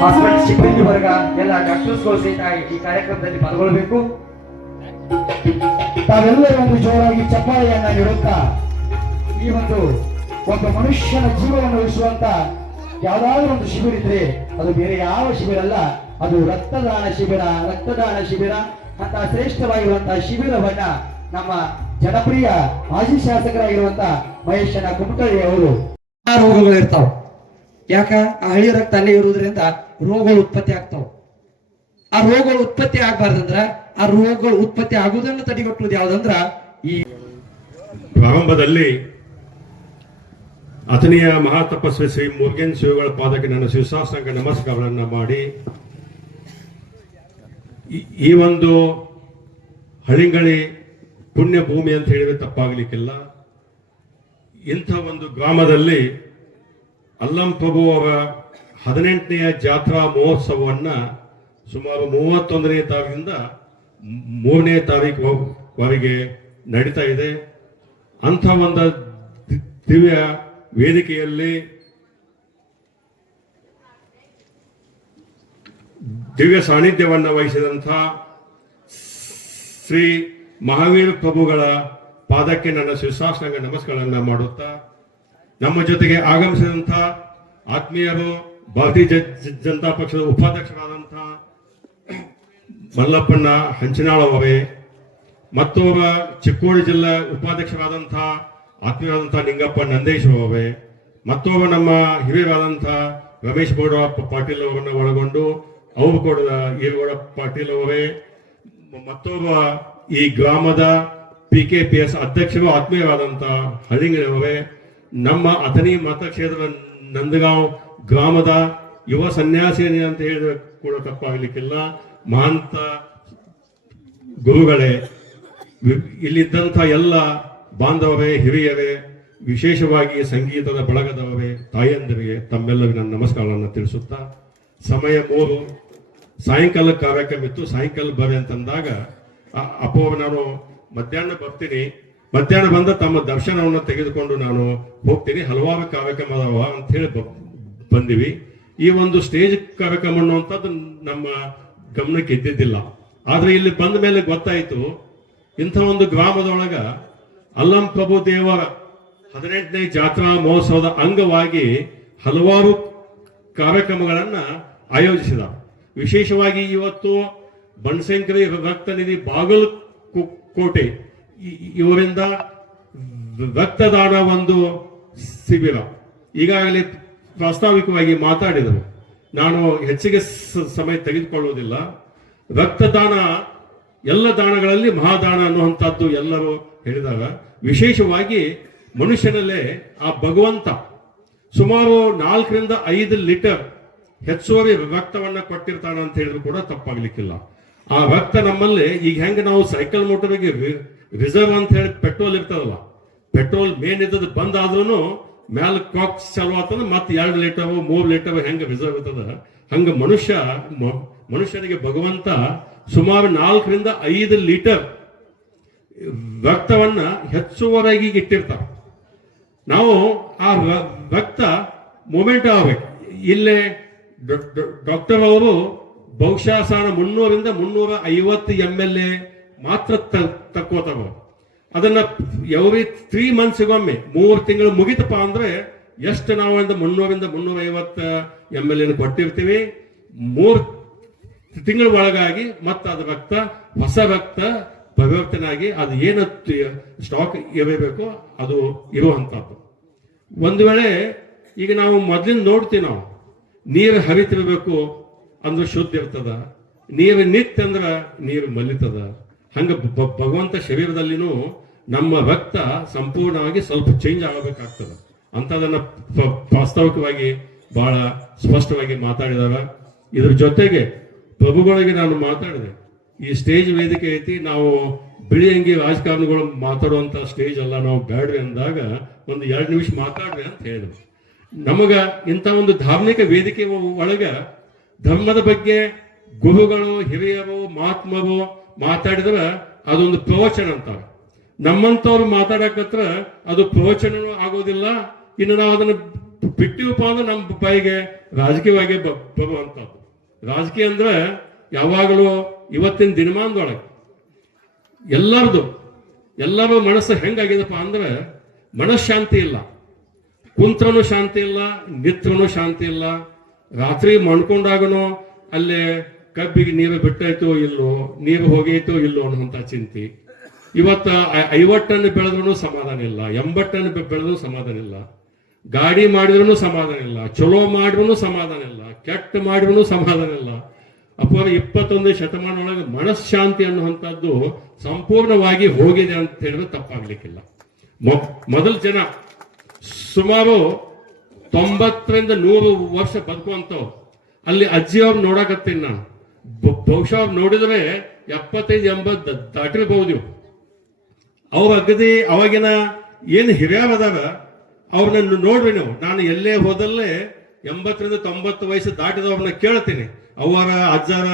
Hospital ಸಿಬ್ಬಂದಿ ವರ್ಗ ಎಲ್ಲ ಡಾಕ್ಟರ್ಸ್ಗಳು ಸಹಿತ ಈ ಕಾರ್ಯಕ್ರಮದಲ್ಲಿ ಪಾಲ್ಗೊಳ್ಳಬೇಕು. ತಾವೆಲ್ಲರೂ ಒಂದು ಜೋರಾಗಿ ಚಪ್ಪಾಳೆಯನ್ನ ನೀಡುತ್ತಾ ಈ ಒಂದು ಒಬ್ಬ ಮನುಷ್ಯನ ಜೀವವನ್ನು ಉಳಿಸುವಂತ ಯಾವ್ದಾದ್ರು ಒಂದು ಶಿಬಿರ ಇದ್ರೆ ಅದು ಬೇರೆ ಯಾವ ಶಿಬಿರ ಅಲ್ಲ, ಅದು ರಕ್ತದಾನ ಶಿಬಿರ ಅಂತ ಶ್ರೇಷ್ಠವಾಗಿರುವಂತಹ ಶಿಬಿರವನ್ನ ನಮ್ಮ ಜನಪ್ರಿಯ ಮಾಜಿ ಶಾಸಕರಾಗಿರುವಂತ ಮಹೇಶನ ಕುಮಟಳ್ಳಿ ಅವರು ರೋಗಗಳು ಇರ್ತಾವ. ಯಾಕ ಆ ಹಳಿ ರಕ್ತ ಅಲ್ಲೇ ಇರುವುದರಿಂದ ರೋಗಗಳು ಉತ್ಪತ್ತಿ ಆಗ್ತಾವ. ಆ ರೋಗಗಳು ಉತ್ಪತ್ತಿ ಆಗ್ಬಾರ್ದಂದ್ರ ಆ ರೋಗಗಳು ಉತ್ಪತ್ತಿ ಆಗುವುದನ್ನು ತಡೆಗಟ್ಟುವುದು ಯಾವ್ದಂದ್ರ ಈ ಪ್ರಾರಂಭದಲ್ಲಿ ಅಥಣಿಯ ಮಹಾತಪಸ್ವಿ ಶ್ರೀ ಮುರುಗೇನ್ ಶಿವಗಳ ಪಾದಕ್ಕೆ ನನ್ನ ಶಿವಶಾಸ್ತ್ರಾಂಗ ನಮಸ್ಕಾರಗಳನ್ನ ಮಾಡಿ ಈ ಒಂದು ಹಳಿಂಗಳಿ ಪುಣ್ಯ ಭೂಮಿ ಅಂತ ಹೇಳಿದ್ರೆ ತಪ್ಪಾಗಲಿಕ್ಕಿಲ್ಲ. ಇಂಥ ಒಂದು ಗ್ರಾಮದಲ್ಲಿ ಅಲ್ಲಂ ಪ್ರಭು ಅವರ 18ನೆಯ ಜಾತ್ರಾ ಮಹೋತ್ಸವವನ್ನ ಸುಮಾರು 31ನೇ ತಾರೀಕಿಂದ 3ನೇ ತಾರೀಕುವರೆಗೆ ನಡೀತಾ ಇದೆ. ಅಂಥ ಒಂದು ದಿವ್ಯ ವೇದಿಕೆಯಲ್ಲಿ ದಿವ್ಯ ಸಾನ್ನಿಧ್ಯವನ್ನು ವಹಿಸಿದಂಥ ಶ್ರೀ ಮಹಾವೀರ ಪ್ರಭುಗಳ ಪಾದಕ್ಕೆ ನನ್ನ ಶಿವಶಾಸ್ತ್ರಾಂಗ ನಮಸ್ಕಾರಗಳನ್ನು ಮಾಡುತ್ತಾ, ನಮ್ಮ ಜೊತೆಗೆ ಆಗಮಿಸಿದಂಥ ಆತ್ಮೀಯರು ಭಾರತೀಯ ಜನತಾ ಪಕ್ಷದ ಉಪಾಧ್ಯಕ್ಷರಾದಂಥ ಮಲ್ಲಪ್ಪಣ್ಣ ಹಂಚಿನಾಳ್ ಅವರೇ, ಮತ್ತೊಬ್ಬ ಚಿಕ್ಕೋಡಿ ಜಿಲ್ಲಾ ಉಪಾಧ್ಯಕ್ಷರಾದಂಥ ಆತ್ಮೀಯರಾದಂಥ ನಿಂಗಪ್ಪ ನಂದೇಶ್ ಅವರೇ, ಮತ್ತೊಬ್ಬ ನಮ್ಮ ಹಿರಿಯರಾದಂಥ ರಮೇಶ್ ಗೌಡ ಪಾಟೀಲ್ ಅವರನ್ನು ಒಳಗೊಂಡು ಅವರು ಕೂಡ ಈರುಗೌಡ ಪಾಟೀಲ್ ಅವರೇ, ಮತ್ತೊಬ್ಬ ಈ ಗ್ರಾಮದ PKPS ಅಧ್ಯಕ್ಷರು ಆತ್ಮೀಯರಾದಂಥ ಹಳಿಂಗರವರೇ, ನಮ್ಮ ಅಥಣಿ ಮತಕ್ಷೇತ್ರದ ನಂದಗಾಂವ್ ಗ್ರಾಮದ ಯುವ ಸನ್ಯಾಸಿನಿ ಅಂತ ಹೇಳಿದ್ರೆ ಕೂಡ ತಪ್ಪಾಗಲಿಕ್ಕಿಲ್ಲ, ಮಹಾಂತ ಗುರುಗಳೇ, ಇಲ್ಲಿದ್ದಂಥ ಎಲ್ಲ ಬಾಂಧವರೇ, ಹಿರಿಯರೇ, ವಿಶೇಷವಾಗಿ ಸಂಗೀತದ ಬಳಗದವರೇ, ತಾಯಂದಿರಿಗೆ ತಮ್ಮೆಲ್ಲರಿಗೂ ನನ್ನ ನಮಸ್ಕಾರವನ್ನು ತಿಳಿಸುತ್ತಾ, ಸಮಯ 3 ಸಾಯಂಕಾಲ ಕಾರ್ಯಕ್ರಮ ಇತ್ತು. ಸಾಯಂಕಾಲ ಬರ್ರಿ ಅಂತಂದಾಗ ಅಪ್ಪೋ ನಾನು ಮಧ್ಯಾಹ್ನ ಬರ್ತೀನಿ, ಮಧ್ಯಾಹ್ನ ಬಂದ ತಮ್ಮ ದರ್ಶನವನ್ನು ತೆಗೆದುಕೊಂಡು ನಾನು ಹೋಗ್ತೀನಿ, ಹಲವಾರು ಕಾರ್ಯಕ್ರಮ ಅದಾವ ಅಂತ ಹೇಳಿ ಬಂದಿವಿ. ಈ ಒಂದು ಸ್ಟೇಜ್ ಕಾರ್ಯಕ್ರಮ ಅನ್ನುವಂಥದ್ದು ನಮ್ಮ ಗಮನಕ್ಕೆ ಇದ್ದಿದ್ದಿಲ್ಲ. ಆದ್ರೆ ಇಲ್ಲಿ ಬಂದ ಮೇಲೆ ಗೊತ್ತಾಯಿತು, ಇಂಥ ಒಂದು ಗ್ರಾಮದೊಳಗ ಅಲ್ಲಂ ಪ್ರಭು ದೇವರ 18ನೇ ಜಾತ್ರಾ ಮಹೋತ್ಸವದ ಅಂಗವಾಗಿ ಹಲವಾರು ಕಾರ್ಯಕ್ರಮಗಳನ್ನ ಆಯೋಜಿಸಿದ. ವಿಶೇಷವಾಗಿ ಇವತ್ತು ಬನಶಂಕರಿ ರಕ್ತನಿಧಿ ಬಾಗಲಕೋಟೆ ಇವರಿಂದ ರಕ್ತದಾನ ಒಂದು ಶಿಬಿರ ಈಗಾಗಲೇ ಪ್ರಾಸ್ತಾವಿಕವಾಗಿ ಮಾತಾಡಿದರು. ನಾನು ಹೆಚ್ಚಿಗೆ ಸಮಯ ತೆಗೆದುಕೊಳ್ಳುವುದಿಲ್ಲ. ರಕ್ತದಾನ ಎಲ್ಲ ದಾನಗಳಲ್ಲಿ ಮಹಾದಾನ ಅನ್ನುವಂಥದ್ದು ಎಲ್ಲರೂ ಹೇಳಿದಾಗ, ವಿಶೇಷವಾಗಿ ಮನುಷ್ಯನಲ್ಲೇ ಆ ಭಗವಂತ ಸುಮಾರು 4 ರಿಂದ 5 ಲೀಟರ್ ಹೆಚ್ಚುವರಿ ರಕ್ತವನ್ನ ಕೊಟ್ಟಿರ್ತಾನ ಅಂತ ಹೇಳಿದ್ರು ಕೂಡ ತಪ್ಪಾಗ್ಲಿಕ್ಕಿಲ್ಲ. ಆ ರಕ್ತ ನಮ್ಮಲ್ಲಿ ಈಗ ಹೆಂಗೆ ನಾವು ಸೈಕಲ್ ಮೋಟರ್ಗೆ ರಿಸರ್ವ್ ಅಂತ ಹೇಳಿ ಪೆಟ್ರೋಲ್ ಇರ್ತದಲ್ಲ, ಪೆಟ್ರೋಲ್ ಮೇನ್ ಇದ್ದದ್ದು ಬಂದ್ ಆದ್ರೂ ಮ್ಯಾಲ ಕಾಕ್ ಚಾಲು ಆಗ್ತದ, ಮತ್ತೆ 2 ಲೀಟರ್ 3 ಲೀಟರ್ ಹೆಂಗೆ ರಿಸರ್ವ್ ಇರ್ತದ, ಹಂಗ ಮನುಷ್ಯನಿಗೆ ಭಗವಂತ ಸುಮಾರು 4 ರಿಂದ 5 ಲೀಟರ್ ರಕ್ತವನ್ನ ಹೆಚ್ಚುವರಾಗಿ ಇಟ್ಟಿರ್ತಾರ. ನಾವು ಆ ರಕ್ತ ಮೂಮೆಂಟ್ ಆಗ್ಬೇಕು. ಇಲ್ಲೇ ಡಾಕ್ಟರ್ ಅವರು ಬಹುಶಃ 300 ರಿಂದ 350 ml ಮಾತ್ರ ತಕ್ಕೋತಾರ. ಅದನ್ನ ಎವ್ರಿ 3 ಮಂತ್ಸ್ಗೊಮ್ಮೆ 3 ತಿಂಗಳು ಮುಗಿತಪ್ಪ ಅಂದ್ರೆ ಎಷ್ಟು ನಾವು 300 ರಿಂದ 350 ml ಕೊಟ್ಟಿರ್ತೀವಿ. 3 ತಿಂಗಳ ಒಳಗಾಗಿ ಮತ್ತೆ ಅದು ರಕ್ತ ಹೊಸ ರಕ್ತ ಪರಿವರ್ತನೆ ಆಗಿ ಅದು ಏನು ಸ್ಟಾಕ್ ಇರಬೇಕು ಅದು ಇರುವಂತದ್ದು. ಒಂದು ವೇಳೆ ಈಗ ನಾವು ಮೊದಲಿಂದ ನೋಡ್ತೀವಿ, ನಾವು ನೀರು ಹರಿತಿರ್ಬೇಕು ಅಂದ್ರೆ ಶುದ್ಧ ಇರ್ತದ, ನೀರು ನಿತ್ ಅಂದ್ರ ನೀರು ಮಲಿತದ. ಹಂಗ ಭಗವಂತ ಶರೀರದಲ್ಲಿನೂ ನಮ್ಮ ರಕ್ತ ಸಂಪೂರ್ಣವಾಗಿ ಸ್ವಲ್ಪ ಚೇಂಜ್ ಆಗಬೇಕಾಗ್ತದ ಅಂತದನ್ನ ಪ್ರಾಸ್ತಾವಿಕವಾಗಿ ಬಹಳ ಸ್ಪಷ್ಟವಾಗಿ ಮಾತಾಡಿದಾರ. ಇದ್ರ ಜೊತೆಗೆ ಪ್ರಭುಗಳಿಗೆ ನಾನು ಮಾತಾಡಿದೆ, ಈ ಸ್ಟೇಜ್ ವೇದಿಕೆ ಐತಿ, ನಾವು ಬಿಳಿ ಅಂಗಿ ರಾಜಕಾರಣಿಗಳು ಮಾತಾಡುವಂತ ಸ್ಟೇಜ್ ಅಲ್ಲ, ನಾವು ಬ್ಯಾಡ್ರಿ ಅಂದಾಗ ಒಂದು 2 ನಿಮಿಷ ಮಾತಾಡ್ರಿ ಅಂತ ಹೇಳಿದ್ರು. ನಮಗ ಇಂಥ ಒಂದು ಧಾರ್ಮಿಕ ವೇದಿಕೆ ಒಳಗ ಧರ್ಮದ ಬಗ್ಗೆ ಗುರುಗಳು, ಹಿರಿಯರು, ಮಹಾತ್ಮರು ಮಾತಾಡಿದ್ರ ಅದೊಂದು ಪ್ರವಚನ ಅಂತಾರೆ. ನಮ್ಮಂತವ್ರು ಮಾತಾಡಕತ್ರ ಅದು ಪ್ರವಚನನೂ ಆಗೋದಿಲ್ಲ, ಇನ್ನು ನಾವು ಅದನ್ನು ಬಿಟ್ಟಿವಪ್ಪ ಅಂದ್ರೆ ನಮ್ಮ ಬಾಯಿಗೆ ರಾಜಕೀಯವಾಗಿ ಬರುವಂತದ್ದು. ರಾಜಕೀಯ ಅಂದ್ರೆ ಯಾವಾಗಲೂ ಇವತ್ತಿನ ದಿನಮಾನದೊಳಗೆ ಎಲ್ಲರೂ ಮನಸ್ಸು ಹೆಂಗಾಗಿದಪ್ಪ ಅಂದ್ರೆ ಮನಃಶಾಂತಿ ಇಲ್ಲ, ಕುಂತ್ರನು ಶಾಂತಿ ಇಲ್ಲ, ನಿತ್ರನು ಶಾಂತಿ ಇಲ್ಲ. ರಾತ್ರಿ ಮಣ್ಕೊಂಡಾಗನು ಅಲ್ಲೇ ಕಬ್ಬಿಗೆ ನೀರು ಬಿಟ್ಟಾಯ್ತೋ ಇಲ್ಲೋ, ನೀರು ಹೋಗೈತೋ ಇಲ್ಲೋ ಅನ್ನುವಂಥ ಚಿಂತೆ. ಇವತ್ತ 50 ಟನ್ ಬೆಳೆದ್ರೂ ಸಮಾಧಾನ ಇಲ್ಲ, 80 ಟನ್ ಬೆಳೆದ್ರೂ ಸಮಾಧಾನ ಇಲ್ಲ, ಗಾಡಿ ಮಾಡಿದ್ರೂ ಸಮಾಧಾನ ಇಲ್ಲ, ಚಲೋ ಮಾಡಿದ್ರೂ ಸಮಾಧಾನ ಇಲ್ಲ, ಕೆಟ್ಟ ಮಾಡಿದ್ರೂ ಸಮಾಧಾನ ಇಲ್ಲ. ಅಪರ 21ನೇ ಶತಮಾನ ಒಳಗೆ ಮನಃಶಾಂತಿ ಅನ್ನುವಂಥದ್ದು ಸಂಪೂರ್ಣವಾಗಿ ಹೋಗಿದೆ ಅಂತ ಹೇಳಿದ್ರೆ ತಪ್ಪಾಗ್ಲಿಕ್ಕಿಲ್ಲ. ಮೊದಲ ಜನ ಸುಮಾರು 90ರಿಂದ 100 ವರ್ಷ ಬದುಕುವಂತವ್ರು. ಅಲ್ಲಿ ಅಜ್ಜಿಯವ್ರು ನೋಡಕತ್ತೀನಿ ನಾನು, ಬಹುಶಃ ಅವ್ರು ನೋಡಿದ್ರೆ 75-80 ದಾಟಿರ್ಬಹುದು. ಅವ್ರ ಅಗದಿ ಅವಾಗಿನ ಏನು ಹಿರಿಯರದಾರ ಅವ್ರನ್ನ ನೋಡ್ರಿ ನೀವು. ನಾನು ಎಲ್ಲೇ ಹೋದಲ್ಲೇ 80ರಿಂದ 90 ವಯಸ್ಸು ದಾಟಿದವ್ರನ್ನ ಕೇಳ್ತೀನಿ, ಅವರ ಅಜ್ಜಾರ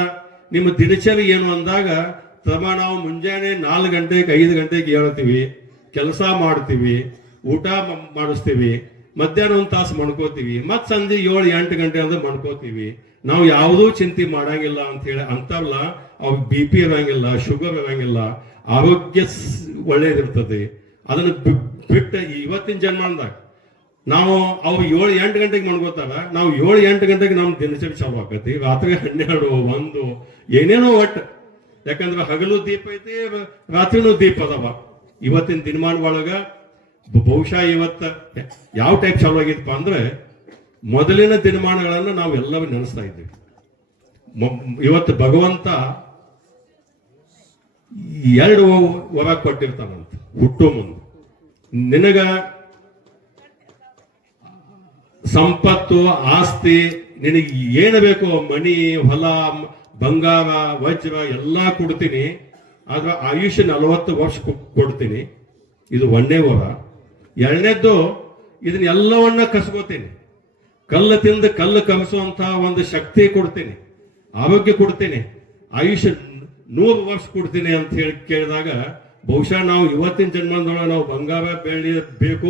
ನಿಮ್ಮ ದಿನಚರಿ ಏನು ಅಂದಾಗ, ತಮ್ಮ ನಾವು ಮುಂಜಾನೆ 4 ಗಂಟೆಗೆ 5 ಗಂಟೆಗೆ ಹೇಳ್ತೀವಿ, ಕೆಲಸ ಮಾಡ್ತೀವಿ, ಊಟ ಮಾಡಿಸ್ತೀವಿ, ಮಧ್ಯಾಹ್ನ 1 ತಾಸು ಮಣ್ಕೋತೀವಿ, ಮತ್ ಸಂಜೆ 7-8 ಗಂಟೆ ಅಂದ್ರೆ ಮಣ್ಕೋತೀವಿ. ನಾವು ಯಾವುದೂ ಚಿಂತೆ ಮಾಡಂಗಿಲ್ಲ ಅಂತ ಹೇಳಿ ಅಂತಾರಲ್ಲ, ಅವ್ರ BP ಇರಂಗಿಲ್ಲ, ಶುಗರ್ ಇರಂಗಿಲ್ಲ, ಆರೋಗ್ಯ ಒಳ್ಳೇದಿರ್ತದೆ. ಅದನ್ನ ಬಿಟ್ಟು ಇವತ್ತಿನ ಜನ್ಮಾನದಾಗ ನಾವು ಅವ್ರು 7-8 ಗಂಟೆಗೆ ಮಣ್ಕೋತಾರ, ನಾವು 7-8 ಗಂಟೆಗೆ ನಮ್ ದಿನಚರಿ ಚಾಲು ಆಕತಿ, ರಾತ್ರಿ 12, 1 ಏನೇನೋ ಒಟ್ಟು. ಯಾಕಂದ್ರೆ ಹಗಲು ದೀಪ ಐತಿ, ರಾತ್ರಿನೂ ದೀಪ ಅದಾವ. ಇವತ್ತಿನ ದಿನಮಾನ ಒಳಗ ಬಹುಶಃ ಇವತ್ತ ಯಾವ ಟೈಪ್ ಚಾಲು ಆಗಿತ್ತಪ್ಪ ಅಂದ್ರೆ ಮೊದಲಿನ ದಿನಮಾನಗಳನ್ನ ನಾವು ಎಲ್ಲವೂ ನೆನೆಸ್ತಾ ಇದ್ದೀವಿ. ಇವತ್ತು ಭಗವಂತ 2 ವರ ಕೊಟ್ಟಿರ್ತಾನಂತ ಹುಟ್ಟು ಮುಂದೆ. ನಿನಗ ಸಂಪತ್ತು, ಆಸ್ತಿ, ನಿನಗೆ ಏನು ಬೇಕೋ ಮಣಿ, ಹೊಲ, ಬಂಗಾರ, ವಜ್ರ ಎಲ್ಲಾ ಕೊಡ್ತೀನಿ, ಆದ್ರೆ ಆಯುಷ್ಯ 40 ವರ್ಷ ಕೊಡ್ತೀನಿ. ಇದು 1ನೇ ವರ. 2ನೇದ್ದು, ಇದನ್ನ ಎಲ್ಲವನ್ನ ಕಸ್ಕೋತೀನಿ, ಕಲ್ಲು ತಿಂದು ಕಲ್ಲು ಕಲಿಸುವಂತ ಒಂದು ಶಕ್ತಿ ಕೊಡ್ತೀನಿ, ಆರೋಗ್ಯ ಕೊಡ್ತೀನಿ, ಆಯುಷ್ಯ 100 ವರ್ಷ ಕೊಡ್ತೀನಿ ಅಂತ ಹೇಳಿ ಕೇಳಿದಾಗ ಬಹುಶಃ ನಾವು ಇವತ್ತಿನ ಜನ್ಮದೊಳಗೆ ನಾವು ಬಂಗಾರ ಬೆಳ್ಳಿ ಬೇಕು,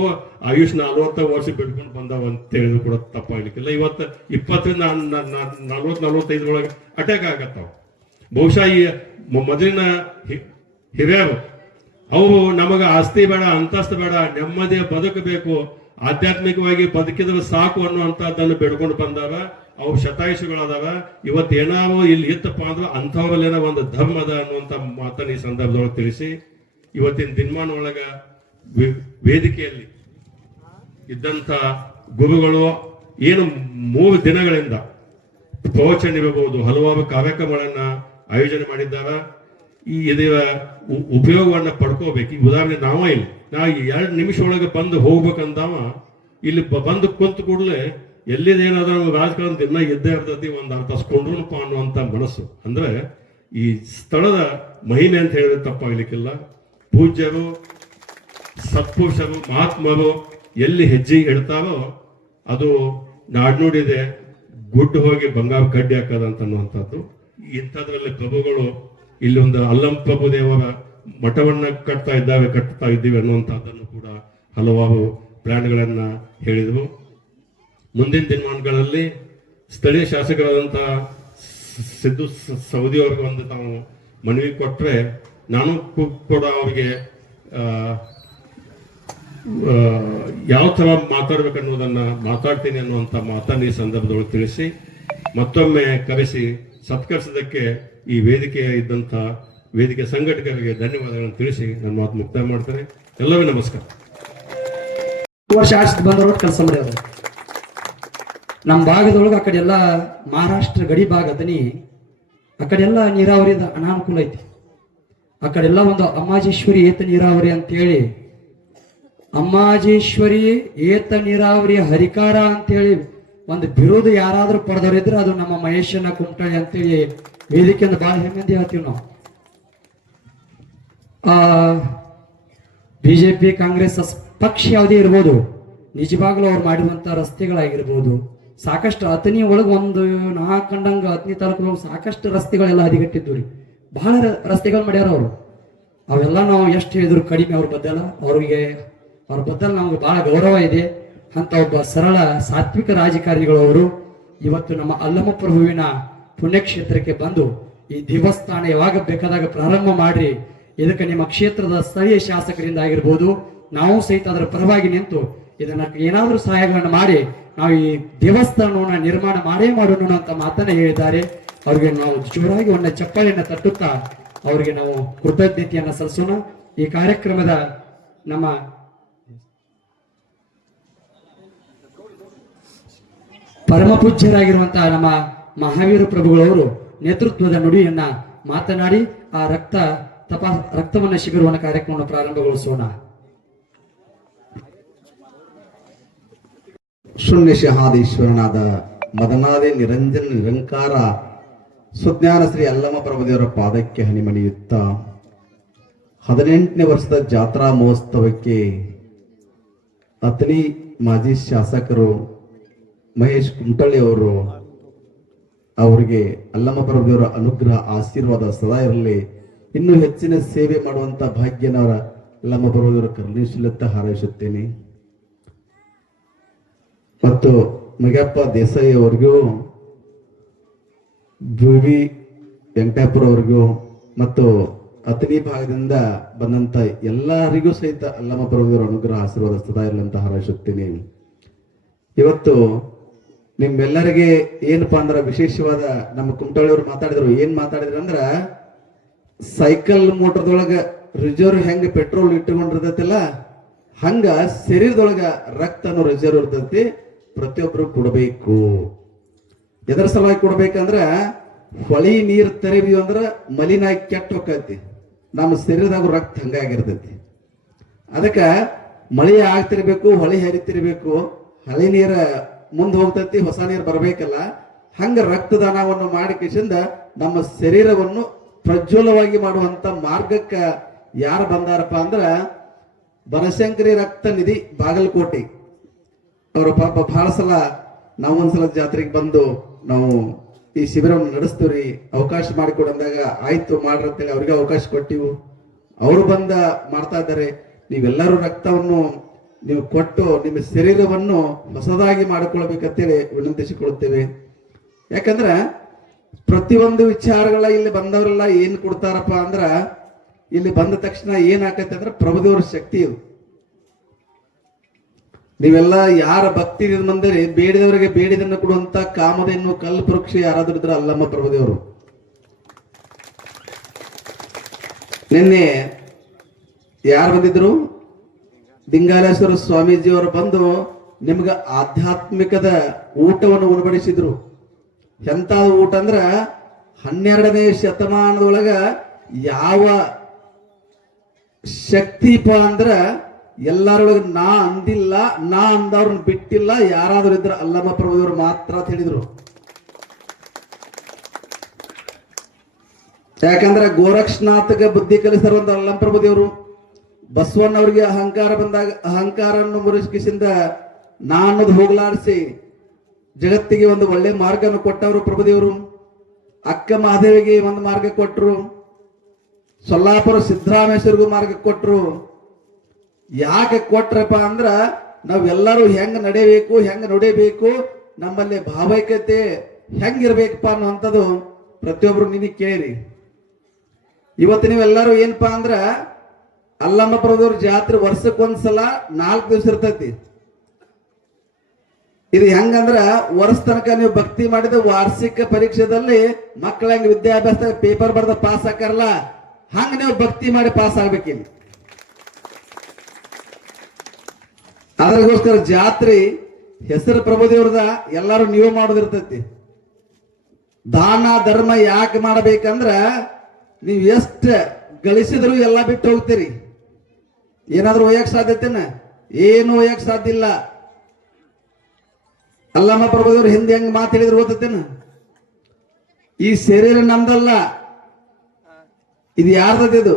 ಆಯುಷ್ 40 ವರ್ಷ ಬಿಟ್ಕೊಂಡು ಬಂದಾವ ಅಂತ ಹೇಳಿದ್ರು ಕೂಡ ತಪ್ಪಾಗ್ಲಿಕ್ಕಿಲ್ಲ. ಇವತ್ತು 20ರಿಂದ 40-45 ಒಳಗೆ ಅಟ್ಯಾಕ್ ಆಗತ್ತಾವ. ಬಹುಶಃ ಈ ಮೊದಲಿನ ಹಿರಿಯರು ಅವರು ನಮಗ ಆಸ್ತಿ ಬೇಡ, ಅಂತಸ್ತು ಬೇಡ, ನೆಮ್ಮದಿಯ ಬದುಕಬೇಕು, ಆಧ್ಯಾತ್ಮಿಕವಾಗಿ ಬದುಕಿದ್ರೆ ಸಾಕು ಅನ್ನುವಂಥದ್ದನ್ನು ಬೆಡ್ಕೊಂಡು ಬಂದಾರ. ಅವು ಶತಾಯುಷಗಳದಾವ. ಇವತ್ತು ಏನಾರು ಇಲ್ಲಿ ಇತ್ತಪ್ಪ ಅಂದ್ರೆ ಅಂಥವ್ರಲ್ಲೇನೋ ಒಂದು ಧರ್ಮದ ಅನ್ನುವಂಥ ಮಾತನ್ನು ಈ ಸಂದರ್ಭದೊಳಗೆ ತಿಳಿಸಿ, ಇವತ್ತಿನ ದಿನಮಾನ ಒಳಗ ವೇದಿಕೆಯಲ್ಲಿ ಇದ್ದಂಥ ಗುರುಗಳು ಏನು 3 ದಿನಗಳಿಂದ ಪ್ರವಚನ ಇರಬಹುದು, ಹಲವಾರು ಕಾರ್ಯಕ್ರಮಗಳನ್ನ ಆಯೋಜನೆ ಮಾಡಿದ್ದಾರ. ಈ ಇದರ ಉಪಯೋಗವನ್ನ ಪಡ್ಕೋಬೇಕು. ಈ ಉದಾಹರಣೆ ನಾವೇ ಇಲ್ಲಿ ನಾವು 2 ನಿಮಿಷ ಒಳಗೆ ಬಂದು ಹೋಗ್ಬೇಕಂದಾವ, ಇಲ್ಲಿ ಬಂದು ಕುಂತು ಕೂಡಲೇ ಎಲ್ಲಿದೇನಾದ್ರೂ ರಾಜಕಾರಣ ದಿನ ಎದ್ದೇ ಇರ್ತೈತಿ, ಒಂದು ಅರ್ಥ ಕೊಂಡ್ರೂನಪ್ಪ ಅನ್ನುವಂಥ ಮನಸ್ಸು. ಅಂದ್ರೆ ಈ ಸ್ಥಳದ ಮಹಿಮೆ ಅಂತ ಹೇಳಿದ್ರೆ ತಪ್ಪಾಗ್ಲಿಕ್ಕಿಲ್ಲ. ಪೂಜ್ಯರು, ಸತ್ಪುರುಷರು, ಮಹಾತ್ಮರು ಎಲ್ಲಿ ಹೆಜ್ಜೆ ಇಡ್ತಾರೋ ಅದು ನಾಡ್ನುಡಿದೆ, ಗುಡ್ಡು ಹೋಗಿ ಬಂಗಾರ ಕಡ್ಡಿ ಹಾಕದಂತ ಅನ್ನುವಂಥದ್ದು. ಇಂಥದ್ರಲ್ಲಿ ಪ್ರಭುಗಳು ಇಲ್ಲಿ ಒಂದು ಅಲ್ಲಂ ಪ್ರಭು ದೇವರ ಮಠವನ್ನ ಕಟ್ತಾ ಇದ್ದೀವಿ ಅನ್ನುವಂಥದ್ದನ್ನು ಕೂಡ ಹಲವಾರು ಪ್ಲಾನ್ಗಳನ್ನ ಹೇಳಿದರು. ಮುಂದಿನ ದಿನಮಾನಗಳಲ್ಲಿ ಸ್ಥಳೀಯ ಶಾಸಕರಾದಂಥ ಸಿದ್ದು ಸವದಿ ಅವ್ರಿಗೆ ಒಂದು ತಾವು ಮನವಿ ಕೊಟ್ಟರೆ, ನಾನು ಕೂಡ ಅವರಿಗೆ ಯಾವ ಥರ ಮಾತಾಡ್ಬೇಕನ್ನೋದನ್ನ ಮಾತಾಡ್ತೀನಿ ಅನ್ನುವಂಥ ಮಾತನ್ನು ಈ ಸಂದರ್ಭದೊಳಗೆ ತಿಳಿಸಿ ಮತ್ತೊಮ್ಮೆ ಕರೆಸಿ ಸತ್ಕರಿಸಿದ್ದಕ್ಕೆ ಈ ವೇದಿಕೆಯ ಇದ್ದಂಥ ವೇದಿಕೆ ಸಂಘಟಕರಿಗೆ ಧನ್ಯವಾದಗಳನ್ನು ತಿಳಿಸಿ ನನ್ನ ಮಾತು ಮುಕ್ತಾಯ ಮಾಡ್ತೇನೆ. ಎಲ್ಲರಿಗೂ ನಮಸ್ಕಾರ. ವರ್ಷ ಆಚೆ ಬಂದವರು ಕೆಲಸ ಮಾಡ್ಯಾರ. ನಮ್ಮ ಭಾಗದೊಳಗೆ ಆ ಕಡೆ ಎಲ್ಲ ಮಹಾರಾಷ್ಟ್ರ ಗಡಿ ಭಾಗ ಅದನಿ, ಆ ಕಡೆ ಎಲ್ಲ ನೀರಾವರಿಯಿಂದ ಅನಾನುಕೂಲ ಐತಿ. ಆ ಕಡೆ ಎಲ್ಲ ಒಂದು ಅಮ್ಮಾಜೇಶ್ವರಿ ಏತ ನೀರಾವರಿ ಅಂತೇಳಿ, ಅಮ್ಮಾಜೇಶ್ವರಿ ಏತ ನೀರಾವರಿ ಹರಿಕಾರ ಅಂತೇಳಿ ಒಂದು ಬಿರುದು ಯಾರಾದ್ರೂ ಪಡೆದವರಿದ್ರೆ ಅದು ನಮ್ಮ ಮಹೇಶನ ಕುಮಟಳ್ಳಿ ಅಂತೇಳಿ ವೇದಿಕೆಯಿಂದ ಬಹಳ ಹೆಮ್ಮೆಂದಿ ಹೇಳ್ತೀವಿ ನಾವು. ಬಿಜೆಪಿ ಕಾಂಗ್ರೆಸ್ ಪಕ್ಷ ಯಾವುದೇ ಇರ್ಬೋದು, ನಿಜವಾಗ್ಲೂ ಅವ್ರು ಮಾಡಿರುವಂತ ರಸ್ತೆಗಳಾಗಿರ್ಬೋದು, ಸಾಕಷ್ಟು ಅತನಿ ಒಳಗೆ ಒಂದು ನಾ ಕಂಡಂಗ ಅತನಿ ತಾಲೂಕು ಸಾಕಷ್ಟು ರಸ್ತೆಗಳೆಲ್ಲ ಹದಿಗಟ್ಟಿದ್ದು ರೀ. ಬಹಳ ರಸ್ತೆಗಳು ಮಾಡ್ಯಾರ ಅವರು. ಅವೆಲ್ಲ ನಾವು ಎಷ್ಟು ಹೇಳಿದ್ರು ಕಡಿಮೆ ಅವ್ರ ಬದ್ದಲ್ಲ. ಅವ್ರ ಬದ್ದಲ್ ನಮ್ಗೆ ಬಹಳ ಗೌರವ ಇದೆ. ಅಂತ ಒಬ್ಬ ಸರಳ ಸಾತ್ವಿಕ ರಾಜಕಾರಣಿಗಳು ಅವರು ಇವತ್ತು ನಮ್ಮ ಅಲ್ಲಮ ಪ್ರಭುವಿನ ಪುಣ್ಯಕ್ಷೇತ್ರಕ್ಕೆ ಬಂದು ಈ ದೇವಸ್ಥಾನ ಯಾವಾಗ ಬೇಕಾದಾಗ ಪ್ರಾರಂಭ ಮಾಡ್ರಿ, ಇದಕ್ಕೆ ನಿಮ್ಮ ಕ್ಷೇತ್ರದ ಸ್ಥಳೀಯ ಶಾಸಕರಿಂದ ಆಗಿರ್ಬೋದು, ನಾವು ಸಹಿತ ಅದರ ಪರವಾಗಿ ನಿಂತು ಇದನ್ನ ಏನಾದರೂ ಸಹಾಯಗಳನ್ನು ಮಾಡಿ ನಾವು ಈ ದೇವಸ್ಥಾನವನ್ನು ನಿರ್ಮಾಣ ಮಾಡೇ ಮಾಡೋಣ ಅಂತ ಮಾತನ್ನ ಹೇಳಿದ್ದಾರೆ. ಅವರಿಗೆ ನಾವು ಜೋರಾಗಿ ಒಂದು ಚಪ್ಪಾಳೆಯನ್ನು ತಟ್ಟುತ್ತಾ ಅವರಿಗೆ ನಾವು ಕೃತಜ್ಞತೆಯನ್ನು ಸಲ್ಲಿಸೋಣ. ಈ ಕಾರ್ಯಕ್ರಮದ ನಮ್ಮ ಪರಮ ಪೂಜ್ಯರಾಗಿರುವಂತಹ ನಮ್ಮ ಮಹಾವೀರ ಪ್ರಭುಗಳವರು ನೇತೃತ್ವದ ನುಡಿಯನ್ನ ಮಾತನಾಡಿ ಆ ರಕ್ತವನ್ನ ಶಿಬಿರವನ್ನ ಕಾರ್ಯಕ್ರಮವನ್ನು ಪ್ರಾರಂಭಗೊಳಿಸೋಣ. ಶೂನ್ಯ ಶಹಾದೀಶ್ವರನಾದ ಮದನಾದಿ ನಿರಂಜನ ನಿರಂಕಾರ ಸುಜ್ಞಾನ ಶ್ರೀ ಅಲ್ಲಮ ಪ್ರಭುದೇವರ ಪಾದಕ್ಕೆ ಹನಿಮಣಿಯುತ್ತ 18ನೇ ವರ್ಷದ ಜಾತ್ರಾ ಮಹೋತ್ಸವಕ್ಕೆ ಅತನಿ ಮಾಜಿ ಶಾಸಕರು ಮಹೇಶ್ ಕುಮಟಳ್ಳಿ ಅವರು ಅವರಿಗೆ ಅಲ್ಲಮ ಪ್ರಭುದೇವರ ಅನುಗ್ರಹ ಆಶೀರ್ವಾದ ಸದಾ ಇರಲಿ, ಇನ್ನೂ ಹೆಚ್ಚಿನ ಸೇವೆ ಮಾಡುವಂತ ಭಾಗ್ಯನವರ ಅಲ್ಲಮ ಪ್ರಭುದೇವರ ಕರುಣಿಸಲತ್ತ ಹಾರೈಸುತ್ತೇನೆ. ಮತ್ತು ಮಗಪ್ಪ ದೇಸಾಯಿ ಅವರಿಗೂ, ಜೂವಿ ವೆಂಕಟಾಪುರ ಅವರಿಗೂ ಮತ್ತು ಅತನಿ ಭಾಗದಿಂದ ಬಂದಂತ ಎಲ್ಲರಿಗೂ ಸಹಿತ ಅಲ್ಲಮ ಪ್ರಭುದೇವರ ಅನುಗ್ರಹ ಆಶೀರ್ವಾದ ಸದಾ ಇರಲಂತ ಹಾರೈಸುತ್ತೇನೆ. ಇವತ್ತು ನಿಮ್ಮೆಲ್ಲರಿಗೆ ಏನಪ್ಪಾ ಅಂದ್ರ ವಿಶೇಷವಾದ ನಮ್ಮ ಕುಮಟಳ್ಳಿಯವರು ಮಾತಾಡಿದ್ರು. ಏನ್ ಮಾತಾಡಿದ್ರು ಅಂದ್ರ, ಸೈಕಲ್ ಮೋಟರ್ದೊಳಗ ರಿಸರ್ವ್ ಹೆಂಗ ಪೆಟ್ರೋಲ್ ಇಟ್ಟುಕೊಂಡಿರ್ತೈತಿಲ್ಲ, ಹಂಗ ಶರೀರದೊಳಗ ರಕ್ತನು ರಿಸರ್ವ್ ಇರ್ತೈತಿ, ಪ್ರತಿಯೊಬ್ರು ಕೊಡಬೇಕು. ಎದರ ಸಲುವಾಗಿ ಕೊಡ್ಬೇಕಂದ್ರ, ಹೊಳಿ ನೀರ್ ತೆರಿವಿ ಅಂದ್ರ ಮಲಿನ ಕೆಟ್ಟ ಹೋಗತಿ, ನಮ್ಮ ಶರೀರದಾಗ ರಕ್ತ ಹಂಗಾಗಿರ್ತೈತಿ. ಅದಕ್ಕ ಮಳಿ ಆಗ್ತಿರ್ಬೇಕು, ಹೊಳಿ ಹರಿತಿರ್ಬೇಕು, ಹಳಿ ನೀರ ಮುಂದೆ ಹೋಗ್ತೈತಿ, ಹೊಸ ನೀರು ಬರ್ಬೇಕಲ್ಲ. ಹಂಗ ರಕ್ತದಾನವನ್ನು ಮಾಡಿ ಕಿಸಿಂದ ನಮ್ಮ ಶರೀರವನ್ನು ಪ್ರಜ್ವಲವಾಗಿ ಮಾಡುವಂತ ಮಾರ್ಗಕ್ಕ ಯಾರು ಬಂದಾರಪ್ಪ ಅಂದ್ರ ಬನಶಂಕರಿ ರಕ್ತ ನಿಧಿ ಬಾಗಲಕೋಟೆ ಅವರ ಪಾಪ ಬಹಳ ಸಲ ನಾವು ಒಂದ್ಸಲ ಜಾತ್ರೆಗೆ ಬಂದು ನಾವು ಈ ಶಿಬಿರವನ್ನು ನಡೆಸ್ತೀವ್ರಿ, ಅವಕಾಶ ಮಾಡಿಕೊಡಂದಾಗ ಆಯ್ತು ಮಾಡ್ರಿ ಅಂತೇಳಿ ಅವ್ರಿಗೆ ಅವಕಾಶ ಕೊಟ್ಟಿವು. ಅವರು ಬಂದ ಮಾಡ್ತಾ ಇದ್ದಾರೆ. ನೀವೆಲ್ಲರೂ ರಕ್ತವನ್ನು ನೀವು ಕೊಟ್ಟು ನಿಮ್ಮ ಶರೀರವನ್ನು ಹೊಸದಾಗಿ ಮಾಡಿಕೊಳ್ಬೇಕಂತೇಳಿ ವಿನಂತಿಸಿಕೊಳ್ಳುತ್ತೇವೆ. ಯಾಕಂದ್ರ ಪ್ರತಿಯೊಂದು ವಿಚಾರಗಳ ಇಲ್ಲಿ ಬಂದವರೆಲ್ಲ ಏನ್ ಕೊಡ್ತಾರಪ್ಪ ಅಂದ್ರ, ಇಲ್ಲಿ ಬಂದ ತಕ್ಷಣ ಏನ್ ಆಕೈತೆ ಅಂದ್ರೆ ಪ್ರಭುದೇವರ ಶಕ್ತಿ ಇದು. ನೀವೆಲ್ಲ ಯಾರ ಭಕ್ತಿ ಬಂದರೆ ಬೇಡಿದವರಿಗೆ ಬೇಡಿದನ್ನು ಕೊಡುವಂತ ಕಾಮಧೇನು ಕಲ್ಪವೃಕ್ಷ ಯಾರಾದ್ರೂ ಇದ್ರೆ ಅಲ್ಲಮ್ಮ ಪ್ರಭುದೇವರು. ನಿನ್ನೆ ಯಾರು ಬಂದಿದ್ರು? ದಿಂಗಾಲೇಶ್ವರ ಸ್ವಾಮೀಜಿಯವರು ಬಂದು ನಿಮ್ಗೆ ಆಧ್ಯಾತ್ಮಿಕದ ಊಟವನ್ನು ಉಣಬಡಿಸಿದ್ರು. ಎಂತ ಊಟ ಅಂದ್ರ 12ನೇ ಶತಮಾನದೊಳಗ ಯಾವ ಶಕ್ತಿಪ ಅಂದ್ರ ಎಲ್ಲರೊಳಗ ನಾ ಅಂದಿಲ್ಲ, ನಾ ಅಂದವ್ರನ್ನ ಬಿಟ್ಟಿಲ್ಲ, ಯಾರಾದ್ರೂ ಇದ್ರ ಅಲ್ಲಮ್ಮ ಪ್ರಭುದೇವರು ಮಾತ್ರ ಅಂತ ಹೇಳಿದ್ರು. ಯಾಕಂದ್ರೆ ಗೋರಕ್ಷನಾಥಗ ಬುದ್ಧಿ ಕಲಿಸಿರುವಂತ ಅಲ್ಲಮ್ಮ ಪ್ರಭುದೇವರು. ಬಸವಣ್ಣವ್ರಿಗೆ ಅಹಂಕಾರ ಬಂದಾಗ ಅಹಂಕಾರವನ್ನು ಮುರಿಸಿಕಿಸಿಂದ ನಾನ್ನದು ಹೋಗಲಾಡಿಸಿ ಜಗತ್ತಿಗೆ ಒಂದು ಒಳ್ಳೆ ಮಾರ್ಗವನ್ನು ಕೊಟ್ಟವರು ಪ್ರಭುದೇವರು. ಅಕ್ಕ ಮಹಾದೇವಿಗೆ ಒಂದು ಮಾರ್ಗ ಕೊಟ್ಟರು, ಸೊಲ್ಲಾಪುರ ಸಿದ್ದರಾಮೇಶ್ವರಿಗೂ ಮಾರ್ಗ ಕೊಟ್ಟರು. ಯಾಕೆ ಕೊಟ್ರಪ್ಪ ಅಂದ್ರ ನಾವೆಲ್ಲರೂ ಹೆಂಗ್ ನಡೆಯಬೇಕು, ಹೆಂಗ್ ನುಡಿಬೇಕು, ನಮ್ಮಲ್ಲಿ ಭಾವೈಕ್ಯತೆ ಹೆಂಗಿರ್ಬೇಕಪ್ಪ ಅನ್ನುವಂಥದ್ದು ಪ್ರತಿಯೊಬ್ರು ನಿನಗೆ ಕೇಳಿ. ಇವತ್ತು ನೀವೆಲ್ಲರೂ ಏನಪ್ಪಾ ಅಂದ್ರ ಅಲ್ಲಮ್ಮ ಪ್ರಭುದೇವ್ರ ಜಾತ್ರೆ ವರ್ಷಕ್ಕೊಂದ್ಸಲ 4 ದಿವಸ ಇರ್ತೈತಿ. ಇದು ಹೆಂಗಂದ್ರ ವರ್ಷ ತನಕ ನೀವು ಭಕ್ತಿ ಮಾಡಿದ ವಾರ್ಷಿಕ ಪರೀಕ್ಷೆದಲ್ಲಿ ಮಕ್ಕಳ ಹೆಂಗ್ ವಿದ್ಯಾಭ್ಯಾಸ ಪೇಪರ್ ಬರ್ದ ಪಾಸ್ ಆಕಾರಲ್ಲ, ಹಂಗ ನೀವು ಭಕ್ತಿ ಮಾಡಿ ಪಾಸ್ ಆಗ್ಬೇಕಿಲ್ಲ. ಅದಕ್ಕೋಸ್ಕರ ಜಾತ್ರೆ ಹೆಸರು ಪ್ರಭುದೇವ್ರದ ಎಲ್ಲಾರು ನೀವು ಮಾಡೋದಿರ್ತೈತಿ. ದಾನ ಧರ್ಮ ಯಾಕೆ ಮಾಡಬೇಕಂದ್ರ ನೀವು ಎಷ್ಟ ಗಳಿಸಿದ್ರು ಎಲ್ಲ ಬಿಟ್ಟು ಹೋಗ್ತೀರಿ. ಏನಾದ್ರೂ ಒಯ್ಯಕ್ ಸಾಧ್ಯತೆನ? ಏನು ಒಯ್ಯಕ್ ಸಾಧ್ಯ ಇಲ್ಲ. ಅಲ್ಲಮ್ಮ ಪ್ರಭುದೇವ್ರು ಹಿಂದೆ ಹೆಂಗ್ ಮಾತು ಹೇಳಿದ್ರು ಗೊತ್ತೇನ? ಈ ಶರೀರ ನಮ್ದಲ್ಲ, ಇದು ಯಾರ್ದದು?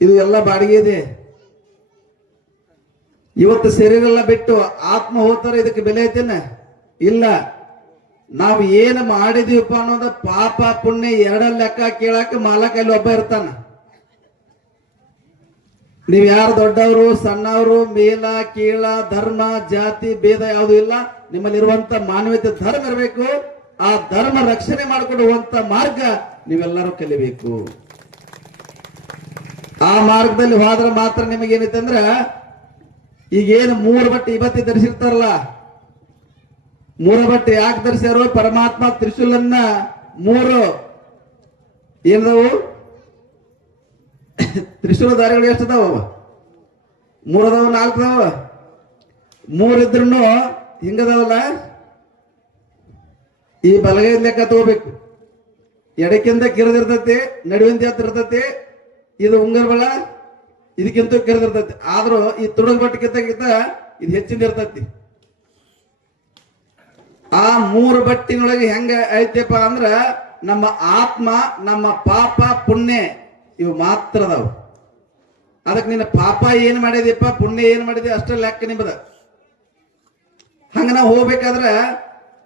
ಇದು ಎಲ್ಲ ಬಾಡಿಗೆ ಇದೆ. ಇವತ್ತು ಶರೀರ ಎಲ್ಲ ಬಿಟ್ಟು ಆತ್ಮ ಹೋಗ್ತಾರೆ, ಇದಕ್ಕೆ ಬೆಲೆ ಐತೇನ? ಇಲ್ಲ. ನಾವು ಏನು ಮಾಡಿದೀವಪ್ಪ ಅನ್ನೋದ ಪಾಪ ಪುಣ್ಯ ಎರಡ ಲೆಕ್ಕ ಕೇಳಾಕ ಮಾಲಕ ಅಲ್ಲಿ ಒಬ್ಬ ಇರ್ತಾನ. ನೀವು ಯಾರು ದೊಡ್ಡವರು ಸಣ್ಣವರು ಮೇಲ ಕೀಳ ಧರ್ಮ ಜಾತಿ ಭೇದ ಯಾವುದೂ ಇಲ್ಲ. ನಿಮ್ಮಲ್ಲಿರುವಂತ ಮಾನವೀಯತೆ ಧರ್ಮ ಇರಬೇಕು. ಆ ಧರ್ಮ ರಕ್ಷಣೆ ಮಾಡಿಕೊಡುವಂತ ಮಾರ್ಗ ನೀವೆಲ್ಲರೂ ಕಲಿಬೇಕು. ಆ ಮಾರ್ಗದಲ್ಲಿ ಹೋದ್ರೆ ಮಾತ್ರ ನಿಮಗೇನೈತೆ ಅಂದ್ರ ಈಗೇನು 3 ಬಟ್ಟೆ ಇವತ್ತಿ ಧರಿಸಿರ್ತಾರಲ್ಲ, 3 ಬಟ್ಟೆ ಯಾಕೆ ಧರಿಸ್ಯಾರೋ? ಪರಮಾತ್ಮ ತ್ರಿಶೂಲನ್ನ 3 ಏನದವು ತ್ರಿಶೂಲ ದಾರಿಗಳು ಎಷ್ಟದಾವ? 3 ಅದಾವ 4 ಅದಾವ? 3 ಇದ್ರೂ ಹಿಂಗದಾವಲ್ಲ, ಈ ಬಲಗೈ ಲೆಕ್ಕ ತಗೋಬೇಕು. ಎಡಕ್ಕಿಂತ ಕಿರಿದಿರ್ತೈತಿ, ನಡುವಿಂದ ಎತ್ತರ ಇರ್ತೈತಿ. ಇದು ಉಂಗರ ಬಳ ಇದಕ್ಕಿಂತ ಕಿರಿದಿರ್ತೈತಿ. ಆದ್ರೂ ಈ ತುಡುಗ ಬಟ್ಟೆಗಿಂತ ಇದು ಹೆಚ್ಚಿನ ಇರ್ತೈತಿ. ಆ 3 ಬಟ್ಟಿನೊಳಗೆ ಹೆಂಗ ಐತೆಪ್ಪ ಅಂದ್ರ ನಮ್ಮ ಆತ್ಮ, ನಮ್ಮ ಪಾಪ, ಪುಣ್ಯ ಇವು ಮಾತ್ರ ಅದಾವ. ಅದಕ್ಕೆ ನಿನ್ನ ಪಾಪ ಏನ್ ಮಾಡಿದೀಪ, ಪುಣ್ಯ ಏನ್ ಮಾಡಿದಿ ಅಷ್ಟ ಲೆಕ್ಕ ನಿಮ್ಮದ. ಹಂಗ ನಾವು ಹೋಗ್ಬೇಕಾದ್ರ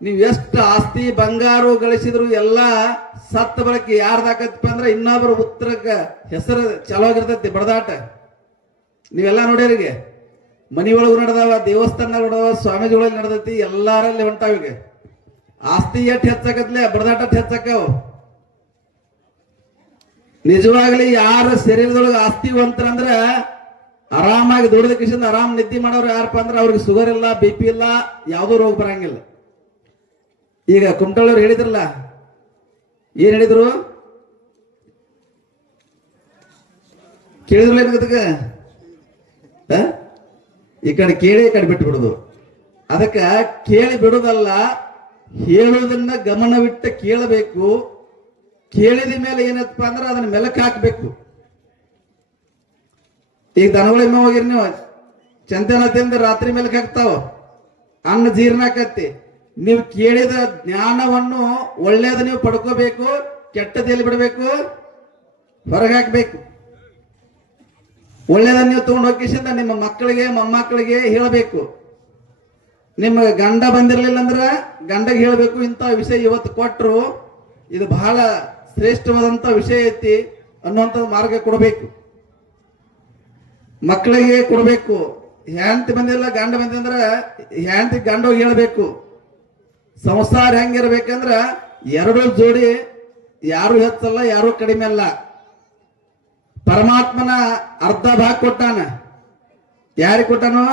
ನೀವು ಎಷ್ಟು ಆಸ್ತಿ ಬಂಗಾರು ಗಳಿಸಿದ್ರು ಎಲ್ಲ ಸತ್ತ ಬಳಕೆ ಯಾರ್ದಾಕತ್ತಪ್ಪ ಅಂದ್ರ ಇನ್ನೊಬ್ಬರ ಉತ್ತರಕ್ಕ ಹೆಸರು ಚಲೋಗಿರ್ತೈತಿ ಬಡದಾಟ. ನೀವೆಲ್ಲ ನೋಡ್ಯಾರಿಗೆ ಮನಿ ಒಳಗು ನಡೆದಾವ, ದೇವಸ್ಥಾನ ನಡೆದಾವ, ಸ್ವಾಮೀಜಿಗಳಲ್ಲಿ ನಡೆದೈತಿ, ಎಲ್ಲಾರಲ್ಲಿ ಹೊಂಟಾವಿಗೆ. ಆಸ್ತಿ ಎಟ್ ಹೆಚ್ಚಾಕತ್ಲೆ, ಬಡದಾಟ ಹೆಚ್ಚಾಕವು. ನಿಜವಾಗ್ಲಿ ಯಾರ ಶರೀರದೊಳಗೆ ಆಸ್ತಿವಂತರಂದ್ರ ಆರಾಮಾಗಿ ದುಡಿದ ಕಿಶಿಂದ ಆರಾಮ್ ನಿದ್ದೆ ಮಾಡೋರು ಯಾರಪ್ಪ ಅಂದ್ರ ಅವ್ರಿಗೆ ಶುಗರ್ ಇಲ್ಲ, BP ಇಲ್ಲ, ಯಾವುದೋ ರೋಗ ಬರಂಗಿಲ್ಲ. ಈಗ ಕುಮಟಳ್ಳವ್ರು ಹೇಳಿದ್ರಲ್ಲ, ಏನ್ ಹೇಳಿದ್ರು ಕೇಳಿದ್ರಲ್ಲ ಏನಕ್ಕೆ? ಈ ಕಡೆ ಕೇಳಿ ಈ ಕಡೆ ಬಿಟ್ಟು ಬಿಡುದು. ಅದಕ್ಕ ಕೇಳಿ ಬಿಡುದಲ್ಲ, ಹೇಳುವುದನ್ನ ಗಮನವಿಟ್ಟು ಕೇಳಬೇಕು. ಕೇಳಿದ ಮೇಲೆ ಏನಪ್ಪ ಅಂದ್ರೆ ಅದನ್ನ ಮೆಲಕ್ ಹಾಕ್ಬೇಕು. ಈಗ ದನಗಳಿಂದ ಹೋಗಿರಿ ನೀವು, ಚಂತನ ತಿಂದ ರಾತ್ರಿ ಮೆಲಕ್ ಹಾಕ್ತಾವ, ಅನ್ನ ಜೀರ್ಣ ಆಕತ್ತಿ. ನೀವು ಕೇಳಿದ ಜ್ಞಾನವನ್ನು ಒಳ್ಳೇದು ನೀವು ಪಡ್ಕೋಬೇಕು, ಕೆಟ್ಟದ್ದು ಎಲ್ಲಿ ಬಿಡಬೇಕು? ಹೊರಗೆ ಹಾಕ್ಬೇಕು. ಒಳ್ಳೇದನ್ನ ನೀವು ತಗೊಂಡು ಹೋಗಿಸಿಂದ ನಿಮ್ಮ ಮಕ್ಕಳಿಗೆ ಮೊಮ್ಮಕ್ಕಳಿಗೆ ಹೇಳಬೇಕು. ನಿಮ್ಮ ಗಂಡ ಬಂದಿರಲಿಲ್ಲ ಅಂದ್ರ ಗಂಡಗೆ ಹೇಳಬೇಕು, ಇಂಥ ವಿಷಯ ಇವತ್ತು ಕೊಟ್ಟರು, ಇದು ಬಹಳ ಶ್ರೇಷ್ಠವಾದಂತ ವಿಷಯ ಐತಿ ಅನ್ನುವಂಥ ಮಾರ್ಗ ಕೊಡಬೇಕು. ಮಕ್ಕಳಿಗೆ ಕೊಡಬೇಕು. ಹೆಂಡತಿ ಬಂದಿಲ್ಲ ಗಂಡ ಬಂದಂದ್ರ ಹೆಂಡತಿ ಗಂಡೋಗಿ ಹೇಳಬೇಕು. ಸಂಸಾರ ಹೆಂಗಿರ್ಬೇಕಂದ್ರ 2 ಜೋಡಿ, ಯಾರು ಹೆಚ್ಚಲ್ಲ ಯಾರು ಕಡಿಮೆ ಅಲ್ಲ. ಪರಮಾತ್ಮನ ಅರ್ಧ ಭಾಗ ಕೊಟ್ಟಾನ. ಯಾರಿಗೆ ಕೊಟ್ಟಾನು?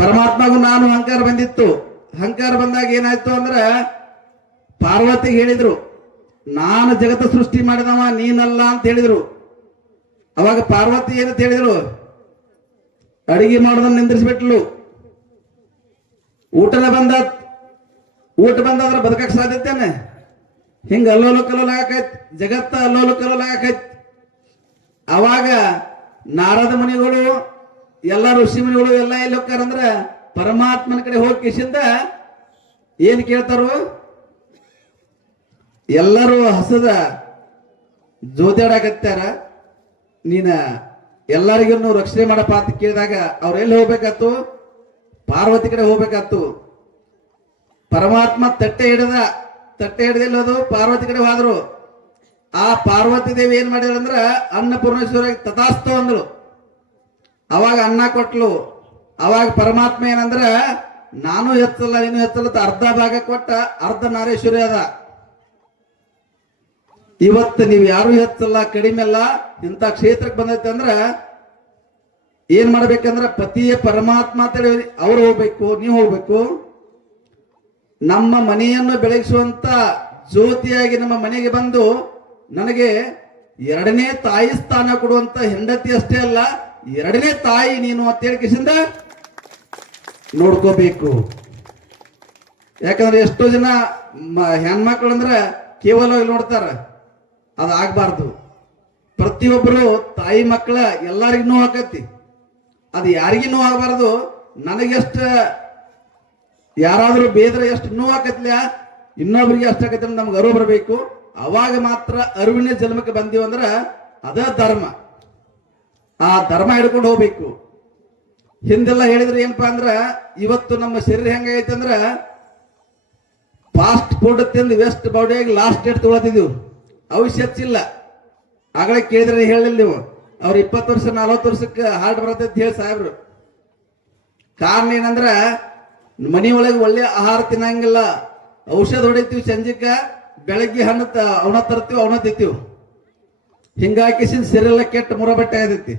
ಪರಮಾತ್ಮಗೂ ನಾನು ಅಹಂಕಾರ ಬಂದಿತ್ತು. ಅಹಂಕಾರ ಬಂದಾಗ ಏನಾಯ್ತು ಅಂದ್ರ ಪಾರ್ವತಿಗೆ ಹೇಳಿದ್ರು, ನಾನು ಜಗತ್ತ ಸೃಷ್ಟಿ ಮಾಡಿದವ ನೀನಲ್ಲ ಅಂತ ಹೇಳಿದ್ರು. ಅವಾಗ ಪಾರ್ವತಿ ಏನಂತ ಹೇಳಿದ್ರು? ಅಡಿಗೆ ಮಾಡೋದನ್ನ ನಿಂದ್ರಿಸ್ಬಿಟ್ಲು. ಊಟ ಬಂದಾದ್ರೆ ಬದುಕಕ್ಕೆ ಸಾಧ್ಯತೆನೆ? ಹಿಂಗ ಅಲ್ಲೋಲು ಕಲ್ಲೋಲ ಆಕೈತಿ, ಜಗತ್ತ ಅಲ್ಲೋಲು ಕಲ್ಲೋಲ ಆಕೈತಿ. ಅವಾಗ ನಾರದ ಮುನಿಗಳು ಎಲ್ಲ ಋಷಿ ಮುನಿಗಳು ಎಲ್ಲ ಎಲ್ಲಿ ಹೋಗ್ತಾರಂದ್ರ ಪರಮಾತ್ಮನ ಕಡೆ ಹೋಗಿ ಕಿಶಿಂದ ಏನ್ ಕೇಳ್ತಾರು? ಎಲ್ಲರೂ ಹಸದ ಜೋತಾಡಕತ್ತಾರ, ನೀನ ಎಲ್ಲರಿಗೂ ರಕ್ಷಣೆ ಮಾಡಪ್ಪ ಅಂತ ಕೇಳಿದಾಗ ಅವ್ರು ಎಲ್ಲಿ ಹೋಗ್ಬೇಕಾತು? ಪಾರ್ವತಿ ಕಡೆ ಹೋಗ್ಬೇಕಾತು. ಪರಮಾತ್ಮ ತಟ್ಟೆ ಹಿಡಿದಿಲ್ಲದು ಪಾರ್ವತಿ ಕಡೆ ಹೋದ್ರು. ಆ ಪಾರ್ವತಿ ದೇವಿ ಏನ್ ಮಾಡಿದ್ರಂದ್ರ ಅನ್ನಪೂರ್ಣೇಶ್ವರಿ ತಥಾಸ್ತು ಅಂದ್ರು. ಅವಾಗ ಅನ್ನ ಕೊಟ್ಲು. ಅವಾಗ ಪರಮಾತ್ಮ ಏನಂದ್ರ ನಾನು ಹೆಚ್ಚಲ್ಲ ನೀನು ಹೆಚ್ಚಲ್ಲ ಅರ್ಧ ಭಾಗ ಕೊಟ್ಟ ಅರ್ಧ ನಾರೇಶ್ವರಿ ಅದ. ಇವತ್ತು ನೀವು ಯಾರು ಹೆಚ್ಚಲ್ಲ ಕಡಿಮೆ ಅಲ್ಲ. ಇಂಥ ಕ್ಷೇತ್ರಕ್ಕೆ ಬಂದೈತೆ ಅಂದ್ರ ಏನ್ ಮಾಡ್ಬೇಕಂದ್ರ ಪತಿಯ ಪರಮಾತ್ಮ ಅಂತೇಳಿ ಅವ್ರು ಹೋಗ್ಬೇಕು, ನೀವು ಹೋಗ್ಬೇಕು. ನಮ್ಮ ಮನೆಯನ್ನು ಬೆಳಗಿಸುವಂತ ಜ್ಯೋತಿಯಾಗಿ ನಮ್ಮ ಮನೆಗೆ ಬಂದು ನನಗೆ 2ನೇ ತಾಯಿ ಸ್ಥಾನ ಕೊಡುವಂತ ಹೆಂಡತಿ ಅಷ್ಟೇ ಅಲ್ಲ, 2ನೇ ತಾಯಿ ನೀನು ಅಂತ ಹೇಳಿ ಕಿಸಿಂದ ನೋಡ್ಕೋಬೇಕು. ಯಾಕಂದ್ರೆ ಎಷ್ಟೋ ಜನ ಹೆಣ್ಮಕ್ಳು ಅಂದ್ರ ಕೇವಲ ನೋಡ್ತಾರ, ಅದಾಗಬಾರ್ದು. ಪ್ರತಿಯೊಬ್ಬರು ತಾಯಿ ಮಕ್ಕಳ ಎಲ್ಲರಿಗೂ ನೋವು ಆಕತಿ. ಅದು ಯಾರಿಗೂ ನೋವು ಆಗಬಾರ್ದು. ನನಗೆಷ್ಟ ಯಾರಾದ್ರೂ ಬೇದ್ರೆ ಎಷ್ಟು ನೋವು ಆಕತ್ಲ ಇನ್ನೊಬ್ರಿಗೆ ಅಷ್ಟಾಕತಿ ನಮ್ಗೆ ಅರಿವು ಬರಬೇಕು. ಅವಾಗ ಮಾತ್ರ ಅರಿವಿನ ಜನ್ಮಕ್ಕೆ ಬಂದೀವಿ ಅಂದ್ರ ಅದ ಧರ್ಮ. ಆ ಧರ್ಮ ಹಿಡ್ಕೊಂಡು ಹೋಗ್ಬೇಕು. ಹಿಂದೆಲ್ಲ ಹೇಳಿದ್ರೆ ಏನಪ್ಪಾ ಅಂದ್ರ ಇವತ್ತು ನಮ್ಮ ಶರೀರ ಹೆಂಗೈತೆ ಅಂದ್ರ ಫಾಸ್ಟ್ ಫುಡ್ ತಿಂದು ವೆಸ್ಟ್ ಬಾಡಿಯಾಗಿ ಲಾಸ್ಟ್ ಡೇಟ್ ತಗೊಳತಿದೀವಿ. ಅವಶ್ಯಕ ಇಲ್ಲ. ಆಗಲೇ ಕೇಳಿದ್ರೆ ಹೇಳಿಲ್ಲ ನೀವು, ಅವ್ರು 20 ವರ್ಷ 40 ವರ್ಷಕ್ಕೆ ಹಾರ್ಟ್ ಬರತ್ತೆ ಅಂತ ಹೇಳಿ ಸಾಹೇಬ್ರು. ಕಾರಣ ಏನಂದ್ರ ಮನಿ ಒಳಗೆ ಒಳ್ಳೆ ಆಹಾರ ತಿನ್ನಂಗಿಲ್ಲ, ಔಷಧ ಹೊಡಿತೀವಿ ಸಂಜಿಕ, ಬೆಳಗ್ಗೆ ಹಣ್ಣು ಅವನ ತರ್ತೀವಿ ಅವನ ತಿಂತೀವಿ. ಹಿಂಗಾಗಿ ಸೆರೆಲ್ಲ ಕೆಟ್ಟ ಮುರಬಟ್ಟೆ ಆಗತೈತಿ.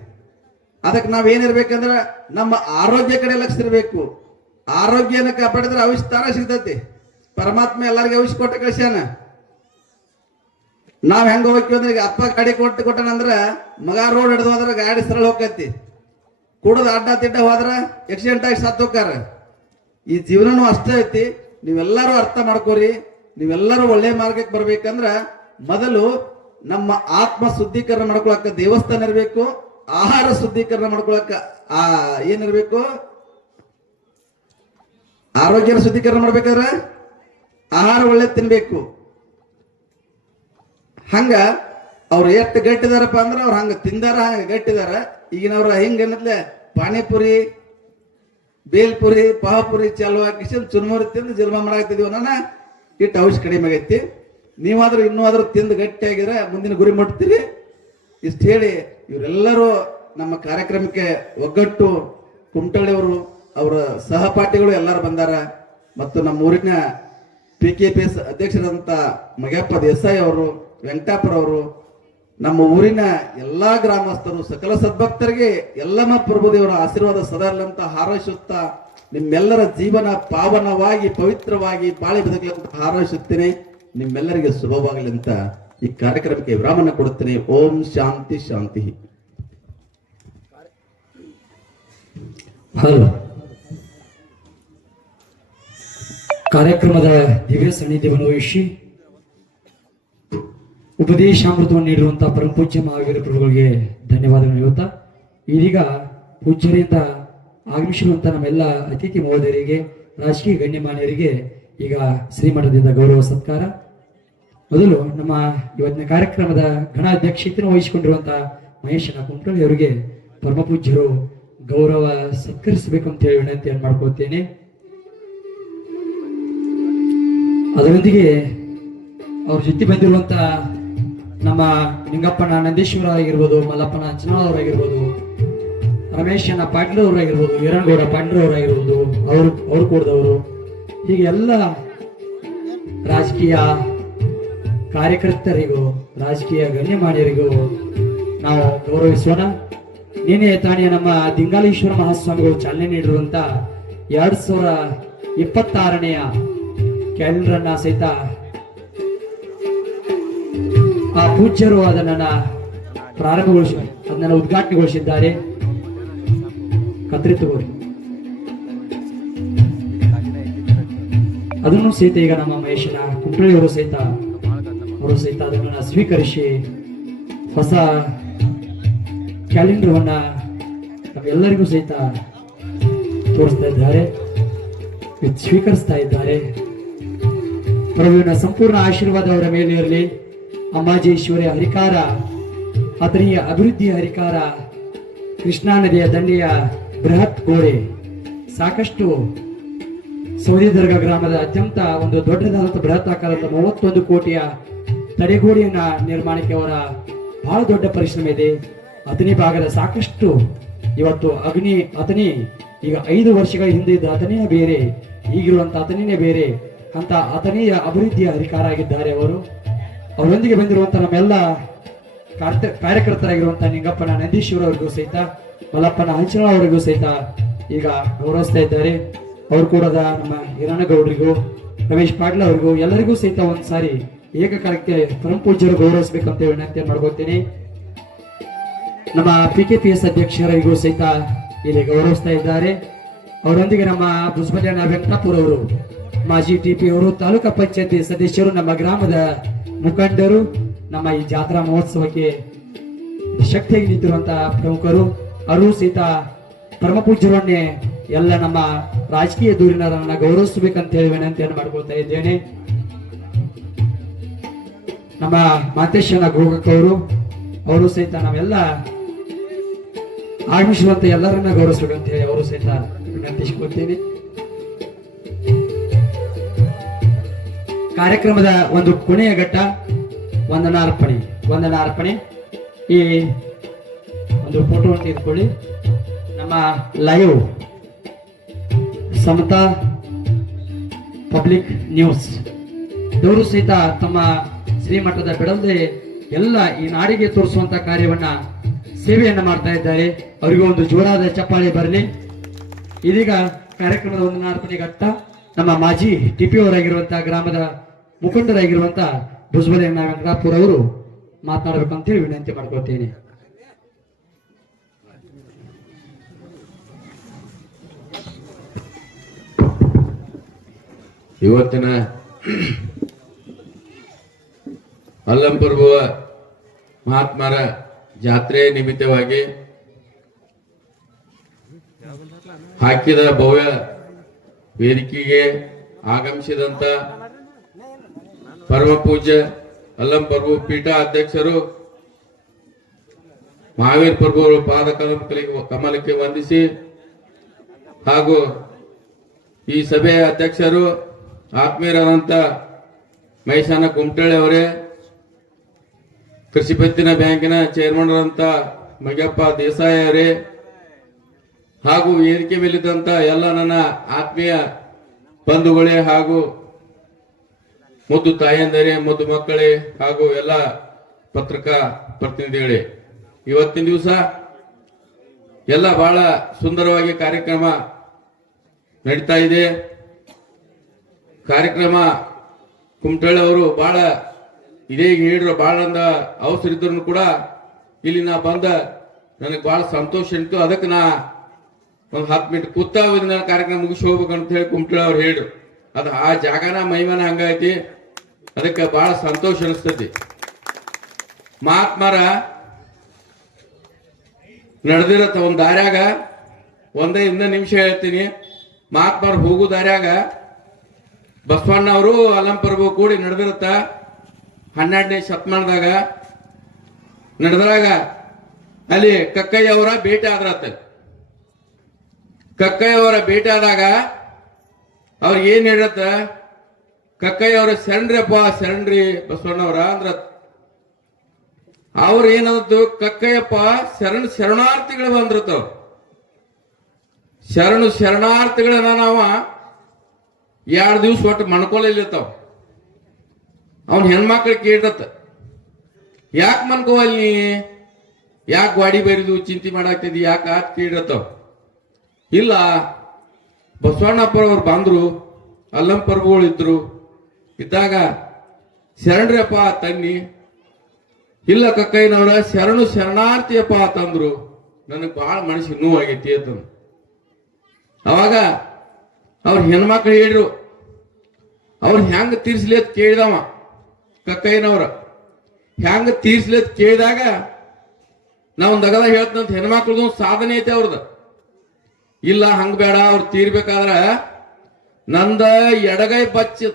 ಅದಕ್ಕೆ ನಾವೇನಿರ್ಬೇಕಂದ್ರ ನಮ್ಮ ಆರೋಗ್ಯ ಕಡೆ ಲಕ್ಷ ಇರಬೇಕು. ಆರೋಗ್ಯನ ಕಾಪಾಡಿದ್ರೆ ಔಷಧ ತಾನ ಸಿಗ್ತೈತಿ. ಪರಮಾತ್ಮ ಎಲ್ಲರಿಗೂ ಔಷಧ ಕೊಟ್ಟ ಕಳ್ಸ್ಯಾನ. ನಾವ್ ಹೆಂಗ ಹೋಗ್ತೀವಿ ಅಂದ್ರೆ ಈಗ ಅಪ್ಪ ಗಾಡಿ ಕೊಟ್ಟನಂದ್ರ ಮಗ ರೋಡ್ ಹಿಡಿದು ಹೋದ್ರ ಗಾಡಿ ಸರಳ ಹೋಗತಿ, ಕುಡದ ಅಡ್ಡ ತಿಡ್ಡ ಹೋದ್ರ ಆಕ್ಸಿಡೆಂಟ್ ಆಗಿ ಸತ್ತು ಹೋಗ್ತಾರ. ಈ ಜೀವನನೂ ಅಷ್ಟೇ ಐತಿ. ನೀವೆಲ್ಲರೂ ಅರ್ಥ ಮಾಡ್ಕೋರಿ. ನೀವೆಲ್ಲರೂ ಒಳ್ಳೆ ಮಾರ್ಗಕ್ಕೆ ಬರ್ಬೇಕಂದ್ರ ಮೊದಲು ನಮ್ಮ ಆತ್ಮ ಶುದ್ಧೀಕರಣ ಮಾಡ್ಕೊಳಕ ದೇವಸ್ಥಾನ ಇರಬೇಕು. ಆಹಾರ ಶುದ್ಧೀಕರಣ ಮಾಡ್ಕೊಳಕ ಏನಿರ್ಬೇಕು, ಆರೋಗ್ಯನ ಶುದ್ಧೀಕರಣ ಮಾಡ್ಬೇಕಾದ್ರೆ ಆಹಾರ ಒಳ್ಳೆ ತಿನ್ಬೇಕು. ಹಂಗ ಅವ್ರು ಎಷ್ಟು ಗಟ್ಟಿದಾರಪ್ಪ ಅಂದ್ರೆ ಅವ್ರು ಹಂಗ ತಿಂದಾರ, ಹಂಗ ಗಟ್ಟಿದಾರ. ಈಗಿನವ್ರ ಹಿಂಗ ಅನ್ನತ್ಲೆ ಪಾನಿಪುರಿ, ಬೇಲ್ಪುರಿ, ಪಾವಪುರಿ ಚಾಲು ಹಾಕಿ ಚುರುಮುರಿ ತಿಂದು ಜನ್ಮ ಮಾಡಾಕ್ತಿದೀವಿ ನನ್ನ ಇಟ್ಟು ಔಷಧ ಕಡಿಮೆ ಆಗೈತಿ. ನೀವಾದ್ರೂ ಇನ್ನೂ ಆದ್ರೂ ತಿಂದು ಗಟ್ಟಿಯಾಗಿದ್ರೆ ಮುಂದಿನ ಗುರಿ ಮುಟ್ತೀರಿ. ಇಷ್ಟು ಹೇಳಿ ಇವರೆಲ್ಲರೂ ನಮ್ಮ ಕಾರ್ಯಕ್ರಮಕ್ಕೆ ಒಗ್ಗಟ್ಟು ಕುಮಟಳ್ಳಿಯವರು, ಅವರ ಸಹಪಾಠಿಗಳು ಎಲ್ಲರೂ ಬಂದಾರ. ಮತ್ತು ನಮ್ಮ ಊರಿನ PKPS ಅಧ್ಯಕ್ಷರಾದಂಥ ಮಗಪ್ಪ ದೇಸಾಯಿ ಅವರು, ವೆಂಕಟಾಪುರ ಅವರು, ನಮ್ಮ ಊರಿನ ಎಲ್ಲಾ ಗ್ರಾಮಸ್ಥರು, ಸಕಲ ಸದ್ಭಕ್ತರಿಗೆ ಯಲ್ಲಮ್ಮ ಪ್ರಭುದೇವರ ಆಶೀರ್ವಾದ ಸದಾ ಅಂತ ಹಾರೈಸುತ್ತಾ ನಿಮ್ಮೆಲ್ಲರ ಜೀವನ ಪಾವನವಾಗಿ ಪವಿತ್ರವಾಗಿ ಬಾಳಿ ಬದುಕಲಿ ಹಾರೈಸುತ್ತೇನೆ. ನಿಮ್ಮೆಲ್ಲರಿಗೆ ಶುಭವಾಗಲಿ ಅಂತ ಈ ಕಾರ್ಯಕ್ರಮಕ್ಕೆ ವಿರಾಮನ ಕೊಡುತ್ತೇನೆ. ಓಂ ಶಾಂತಿ ಶಾಂತಿ. ಹಲೋ, ಕಾರ್ಯಕ್ರಮದ ದಿವ್ಯ ಸಾನ್ನಿಧ್ಯವನ್ನು ವಹಿಸಿ ಉಪದೇಶಾಮೃತವನ್ನು ನೀಡಿರುವಂತಹ ಪರಮಪೂಜ್ಯ ಮಹಾವೀರ ಪ್ರಭುಗಳಿಗೆ ಧನ್ಯವಾದಗಳು ಹೇಳುತ್ತಾ, ಇದೀಗ ಪೂಜ್ಯರಿಂದ ಆಗಮಿಸಿರುವಂತಹ ನಮ್ಮೆಲ್ಲ ಅತಿಥಿ ಮಹೋದಯರಿಗೆ, ರಾಜಕೀಯ ಗಣ್ಯಮಾನ್ಯರಿಗೆ ಈಗ ಶ್ರೀಮಠದಿಂದ ಗೌರವ ಸತ್ಕಾರ. ಮೊದಲು ನಮ್ಮ ಇವತ್ತಿನ ಕಾರ್ಯಕ್ರಮದ ಗಣ ಅಧ್ಯಕ್ಷತೆಯನ್ನು ವಹಿಸಿಕೊಂಡಿರುವಂತಹ ಮಹೇಶನ ಕುಮಟಳ್ಳಿ ಅವರಿಗೆ ಪರಮಪೂಜ್ಯರು ಗೌರವ ಸತ್ಕರಿಸಬೇಕು ಅಂತ ಹೇಳಿ ವಿನಂತಿಯನ್ನು ಮಾಡ್ಕೊಳ್ತೇನೆ. ಅದರೊಂದಿಗೆ ಅವ್ರ ಜೊತೆ ಬಂದಿರುವಂತ ನಮ್ಮ ನಿಂಗಪ್ಪನ ನಂದೀಶ್ವರ ಆಗಿರ್ಬೋದು, ಮಲ್ಲಪ್ಪನ ಅಂಚನಾಳ್ ಅವರಾಗಿರ್ಬೋದು, ರಮೇಶನ ಪಾಟೀಲ್ ಅವರಾಗಿರ್ಬೋದು, ಈರಣ್ಣಗೌಡ ಪಾಂಡ್ರ ಅವರಾಗಿರ್ಬೋದು, ಅವ್ರು ಕೂಡದವರು, ಹೀಗೆ ಎಲ್ಲ ರಾಜಕೀಯ ಕಾರ್ಯಕರ್ತರಿಗೂ ರಾಜಕೀಯ ಗಣ್ಯಮಾನ್ಯರಿಗೂ ನಾವು ಗೌರವಿಸೋಣ. ನಿನ್ನೆ ತಾನೇ ನಮ್ಮ ದಿಂಗಾಲೇಶ್ವರ ಮಹಾಸ್ವಾಮಿಗಳು ಚಾಲನೆ ನೀಡಿರುವಂತ 2026ನೇ ಕ್ಯಾಲೆಂಡರ್ ಅನ್ನ ಸಹಿತ ಆ ಪೂಜ್ಯರು ಅದನ್ನ ಅದನ್ನ ಉದ್ಘಾಟನೆಗೊಳಿಸಿದ್ದಾರೆ. ಕತ್ರಿ ತಗೋರಿ, ಅದನ್ನು ಸಹಿತ ಈಗ ನಮ್ಮ ಮಹೇಶನ ಕುಮಟಳ್ಳಿ ಅವರು ಸಹಿತ ಅದನ್ನು ಸ್ವೀಕರಿಸಿ ಹೊಸ ಕ್ಯಾಲೆಂಡರ್ವನ್ನ ನಮ್ಮೆಲ್ಲರಿಗೂ ಸಹಿತ ತೋರಿಸ್ತಾ ಇದ್ದಾರೆ, ಸ್ವೀಕರಿಸ್ತಾ ಇದ್ದಾರೆ. ಪ್ರಭುವಿನ ಸಂಪೂರ್ಣ ಆಶೀರ್ವಾದ ಅವರ ಮೇಲೆ ಇರಲಿ. ಅಮ್ಮಾಜೇಶ್ವರಿಯ ಹರಿಕಾರ, ಅತನಿಯ ಅಭಿವೃದ್ಧಿಯ ಹರಿಕಾರ, ಕೃಷ್ಣಾ ನದಿಯ ದಂಡೆಯ ಬೃಹತ್ ಗೋಡೆ, ಸಾಕಷ್ಟು ಸೌದಿದರ್ಗ ಗ್ರಾಮದ ಅತ್ಯಂತ ಒಂದು ದೊಡ್ಡದಾದಂಥ ಬೃಹತ್ ಆಕಾರದ 31 ಕೋಟಿಯ ತಡೆಗೋಡೆಯನ್ನ ನಿರ್ಮಾಣಕ್ಕೆ ಅವರ ಬಹಳ ದೊಡ್ಡ ಪರಿಶ್ರಮ ಇದೆ. ಅತನಿ ಭಾಗದ ಸಾಕಷ್ಟು ಇವತ್ತು ಅತನಿ ಈಗ 5 ವರ್ಷಗಳ ಹಿಂದೆ ಇದ್ದ ಅತನಿಯ ಬೇರೆ, ಈಗಿರುವಂತ ಅತನಿನೇ ಬೇರೆ ಅಂತ ಅತನಿಯ ಅಭಿವೃದ್ಧಿಯ ಅಧಿಕಾರ ಆಗಿದ್ದಾರೆ ಅವರು. ಅವರೊಂದಿಗೆ ಬಂದಿರುವಂತಹ ನಮ್ಮೆಲ್ಲ ಕಾರ್ಯಕರ್ತರಾಗಿರುವಂತಹ ನಿಂಗಪ್ಪನ ನಂದೀಶ್ವರ ಅವರಿಗೂ ಸಹಿತ, ಮಲ್ಲಪ್ಪನ ಹಂಚನಾಳ್ ಅವರಿಗೂ ಸಹಿತ ಈಗ ಗೌರವಿಸ್ತಾ ಇದ್ದಾರೆ. ಅವರು ಕೂಡ ನಮ್ಮ ಹಿರಣಗೌಡರಿಗೂ, ರಮೇಶ್ ಪಾಟೀಲ್ ಅವರಿಗೂ ಎಲ್ಲರಿಗೂ ಸಹಿತ ಒಂದ್ಸಾರಿ ಏಕಕಾಲಕ್ಕೆ ಪರಮಪೂಜ್ಯರು ಗೌರವಿಸಬೇಕಂತ ವಿನಂತಿ ಮಾಡ್ಕೊಳ್ತೀನಿ. ನಮ್ಮ PKPS ಅಧ್ಯಕ್ಷರಿಗೂ ಸಹಿತ ಇಲ್ಲಿ ಗೌರವಿಸ್ತಾ ಇದ್ದಾರೆ. ಅವರೊಂದಿಗೆ ನಮ್ಮ ಬುಸ್ಬಲ್ಯನ ವೆಂಕಟಾಪುರ ಅವರು, ಮಾಜಿ TP ಅವರು, ತಾಲೂಕಾ ಪಂಚಾಯತಿ ಸದಸ್ಯರು, ನಮ್ಮ ಗ್ರಾಮದ ಮುಖಂಡರು, ನಮ್ಮ ಈ ಜಾತ್ರಾ ಮಹೋತ್ಸವಕ್ಕೆ ಶಕ್ತಿಯಾಗಿ ನಿಂತಿರುವಂತಹ ಪ್ರಮುಖರು, ಅವರು ಸಹಿತ ಪರಮಪೂಜ್ಯರನ್ನೇ ಎಲ್ಲ ನಮ್ಮ ರಾಜಕೀಯ ದೂರಿನರನ್ನ ಗೌರವಿಸಬೇಕಂತ ಹೇಳಿ ವಿನಂತಿಯನ್ನು ಮಾಡ್ಕೊಳ್ತಾ ಇದ್ದೇನೆ. ನಮ್ಮ ಮಾತೇಶನ ಗೋಗಕ್ ಅವರು ಸಹಿತ ನಾವೆಲ್ಲ ಆಗಮಿಸುವಂತ ಎಲ್ಲರನ್ನ ಗೌರವಿಸಬೇಕಂತ ಹೇಳಿ ಅವರು ಸಹಿತ ವಿನಂತಿಸಿಕೊಳ್ತೀನಿ. ಕಾರ್ಯಕ್ರಮದ ಒಂದು ಕೊನೆಯ ಘಟ್ಟ ವಂದನಾರ್ಪಣೆ. ಈ ಒಂದು ಫೋಟೋ ತೆಗೆದುಕೊಳ್ಳಿ. ನಮ್ಮ ಲೈವ್ ಸಮತಾ ಪಬ್ಲಿಕ್ ನ್ಯೂಸ್ ಇವರು ಸಹಿತ ತಮ್ಮ ಶ್ರೀಮಠದ ಬಿಡದೆ ಎಲ್ಲ ಈ ನಾಡಿಗೆ ತೋರಿಸುವಂತ ಕಾರ್ಯವನ್ನ ಸೇವೆಯನ್ನ ಮಾಡ್ತಾ ಇದ್ದಾರೆ. ಅವರಿಗೂ ಒಂದು ಜೋರಾದ ಚಪ್ಪಾಳೆ ಬರಲಿ. ಇದೀಗ ಕಾರ್ಯಕ್ರಮದ ಒಂದು ನಾರ್ಪಣೆ ಘಟ್ಟ ನಮ್ಮ ಮಾಜಿ ಟಿಪಿ ಅವರಾಗಿರುವಂತಹ ಗ್ರಾಮದ ಮುಖಂಡರಾಗಿರುವಂತಹ ಭುಜಬಲಯ್ಯ ವೆಂಕಟಾಪುರ ಅವರು ಮಾತನಾಡಬೇಕಂತೇಳಿ ವಿನಂತಿ ಮಾಡ್ಕೊಳ್ತೇನೆ. ಇವತ್ತಿನ ಅಲ್ಲಂಪರ್ಬುವ ಮಹಾತ್ಮರ ಜಾತ್ರೆ ನಿಮಿತ್ತವಾಗಿ ಹಾಕಿದ ಭವ್ಯ ವೇದಿಕೆಗೆ ಆಗಮಿಸಿದಂತ ಪರಮ ಪೂಜ್ಯ ಅಲ್ಲಂಪರ್ಬು ಪೀಠ ಅಧ್ಯಕ್ಷರು ಮಹಾವೀರ್ ಪ್ರಭು ಅವರ ಪಾದ ಕಮಲಕ್ಕೆ ವಂದಿಸಿ ಹಾಗೂ ಈ ಸಭೆಯ ಅಧ್ಯಕ್ಷರು ಆತ್ಮೀಯರಾದಂತ ಮೈಸಾನ ಕುಮಟಳ್ಳಿ ಅವರೇ, ಕೃಷಿ ಪತ್ತಿನ ಬ್ಯಾಂಕಿನ ಚೇರ್ಮನ್ ಅಂತ ಮಗಪ್ಪ ದೇಸಾಯಿ ಅವರೇ, ಹಾಗೂ ವೇದಿಕೆ ಮೇಲಿದ್ದಂತ ಎಲ್ಲ ನನ್ನ ಆತ್ಮೀಯ ಬಂಧುಗಳೇ ಹಾಗೂ ಮುದ್ದು ತಾಯಂದರೇ, ಮುದ್ದು ಮಕ್ಕಳೇ ಹಾಗೂ ಎಲ್ಲ ಪತ್ರಿಕಾ ಪ್ರತಿನಿಧಿಗಳೇ, ಇವತ್ತಿನ ದಿವಸ ಎಲ್ಲ ಬಹಳ ಸುಂದರವಾಗಿ ಕಾರ್ಯಕ್ರಮ ನಡೀತಾ ಇದೆ. ಕಾರ್ಯಕ್ರಮ ಕುಮಟಳ್ಳಿ ಅವರು ಬಹಳ ಇದೇ ಹೇಳಿದ್ರು, ಬಹಳ ಅವಸರ ಇದ್ರು ಕೂಡ ಇಲ್ಲಿ ನಾ ಬಂದ ನನಗೆ ಬಹಳ ಸಂತೋಷ ಇತ್ತು. ಅದಕ್ಕೆ ನಾ ಒಂದು 10 ಮಿನಿಟ್ ಕೂತಾವಿನ ಕಾರ್ಯಕ್ರಮ ಮುಗಿಸಿ ಹೋಗ್ಬೇಕಂತ ಹೇಳಿ ಕುಮಟಳ್ಳಿ ಅವ್ರು ಹೇಳಿದ್ರು. ಅದು ಆ ಜಾಗನ ಮೈಮಾನ ಹಂಗೈತಿ, ಅದಕ್ಕೆ ಬಹಳ ಸಂತೋಷ ಅನಿಸ್ತೈತಿ. ಮಹಾತ್ಮರ ನಡೆದಿರತ್ತ ಒಂದು ದಾರ್ಯಾಗ ಒಂದೇ ನಿಮಿಷ ಹೇಳ್ತೀನಿ. ಮಹಾತ್ಮರು ಹೋಗು ದಾರ್ಯಾಗ ಬಸವಣ್ಣ ಅವರು ಅಲ್ಲಂಪರ್ಬು ಕೂಡಿ ನಡೆದಿರುತ್ತ 12ನೇ ಶತಮಾನದಾಗ ನಡೆದ್ರಾಗ ಅಲ್ಲಿ ಕಕ್ಕಯ್ಯ ಅವರ ಭೇಟಿ ಆದ್ರತ್ತ. ಕಕ್ಕಯ್ಯ ಅವರ ಭೇಟಿ ಆದಾಗ ಅವ್ರಿಗೆ ಏನ್ ಹೇಳತ್ತ, ಕಕ್ಕಯ್ಯ ಅವರ ಶರಣ್ರಪ್ಪ ಶರಣ್ರಿ ಬಸವಣ್ಣವ್ರ ಅಂದ್ರ. ಅವ್ರ ಏನಂತು, ಕಕ್ಕಯ್ಯಪ್ಪ ಶರಣಾರ್ಥಿಗಳು ಬಂದಿರ್ತಾವ. ಶರಣಾರ್ಥಿಗಳನ್ನ ನಾವ 2 ದಿವಸ ಒಟ್ಟು ಮಣ್ಕೊಲಿರ್ತಾವ. ಅವನ್ ಹೆಣ್ಮಕ್ಳಿಗೆ ಕೇಳತ್ತ, ಯಾಕೆ ಮನ್ಕೋವಲ್ಲಿ, ಯಾಕೆ ಗಾಡಿ ಬರಿದು ಚಿಂತೆ ಮಾಡಾಕ್ತಿದ್ದಿ, ಯಾಕೆ ಆತ್ ಕೇಳಿರತ್ತಾವ. ಇಲ್ಲ, ಬಸವಣ್ಣಪ್ಪರವ್ರು ಬಂದ್ರು, ಅಲ್ಲಂಪರ್ಬುಗಳು ಇದ್ರು ಇದ್ದಾಗ ಶರಣ್ರಪ್ಪ ತನ್ನಿ. ಇಲ್ಲ ಕಕ್ಕಯ್ಯನವರ ಶರಣಾರ್ಥಿಯಪ್ಪ ತಂದ್ರು. ನನಗೆ ಬಹಳ ಮನಸ್ಸಿಗೆ ನೋವಾಗೈತಿ ಅಂತಂದು. ಅವಾಗ ಅವ್ರ ಹೆಣ್ಮಕ್ಳು ಹೇಳಿದ್ರು, ಅವ್ರ ಹೆಂಗ ತೀರ್ಸ್ಲಿ ಅಂತ ಕೇಳಿದವ ಕಕ್ಕಯ್ಯನವ್ರ. ಹೆಂಗ ತೀರ್ಸ್ಲಿ ಅಂತ ಕೇಳಿದಾಗ ನಾವೊಂದು ಅಗದ ಹೇಳ್ತಂತ, ಹೆಣ್ಮಕ್ಳದ್ದು ಒಂದು ಸಾಧನೆ ಐತೆ ಅವ್ರದ್ದು. ಇಲ್ಲ ಹಂಗ ಬೇಡ, ಅವ್ರು ತೀರ್ಬೇಕಾದ್ರ ನಂದ ಎಡಗೈ ಬಚ್ಚಿ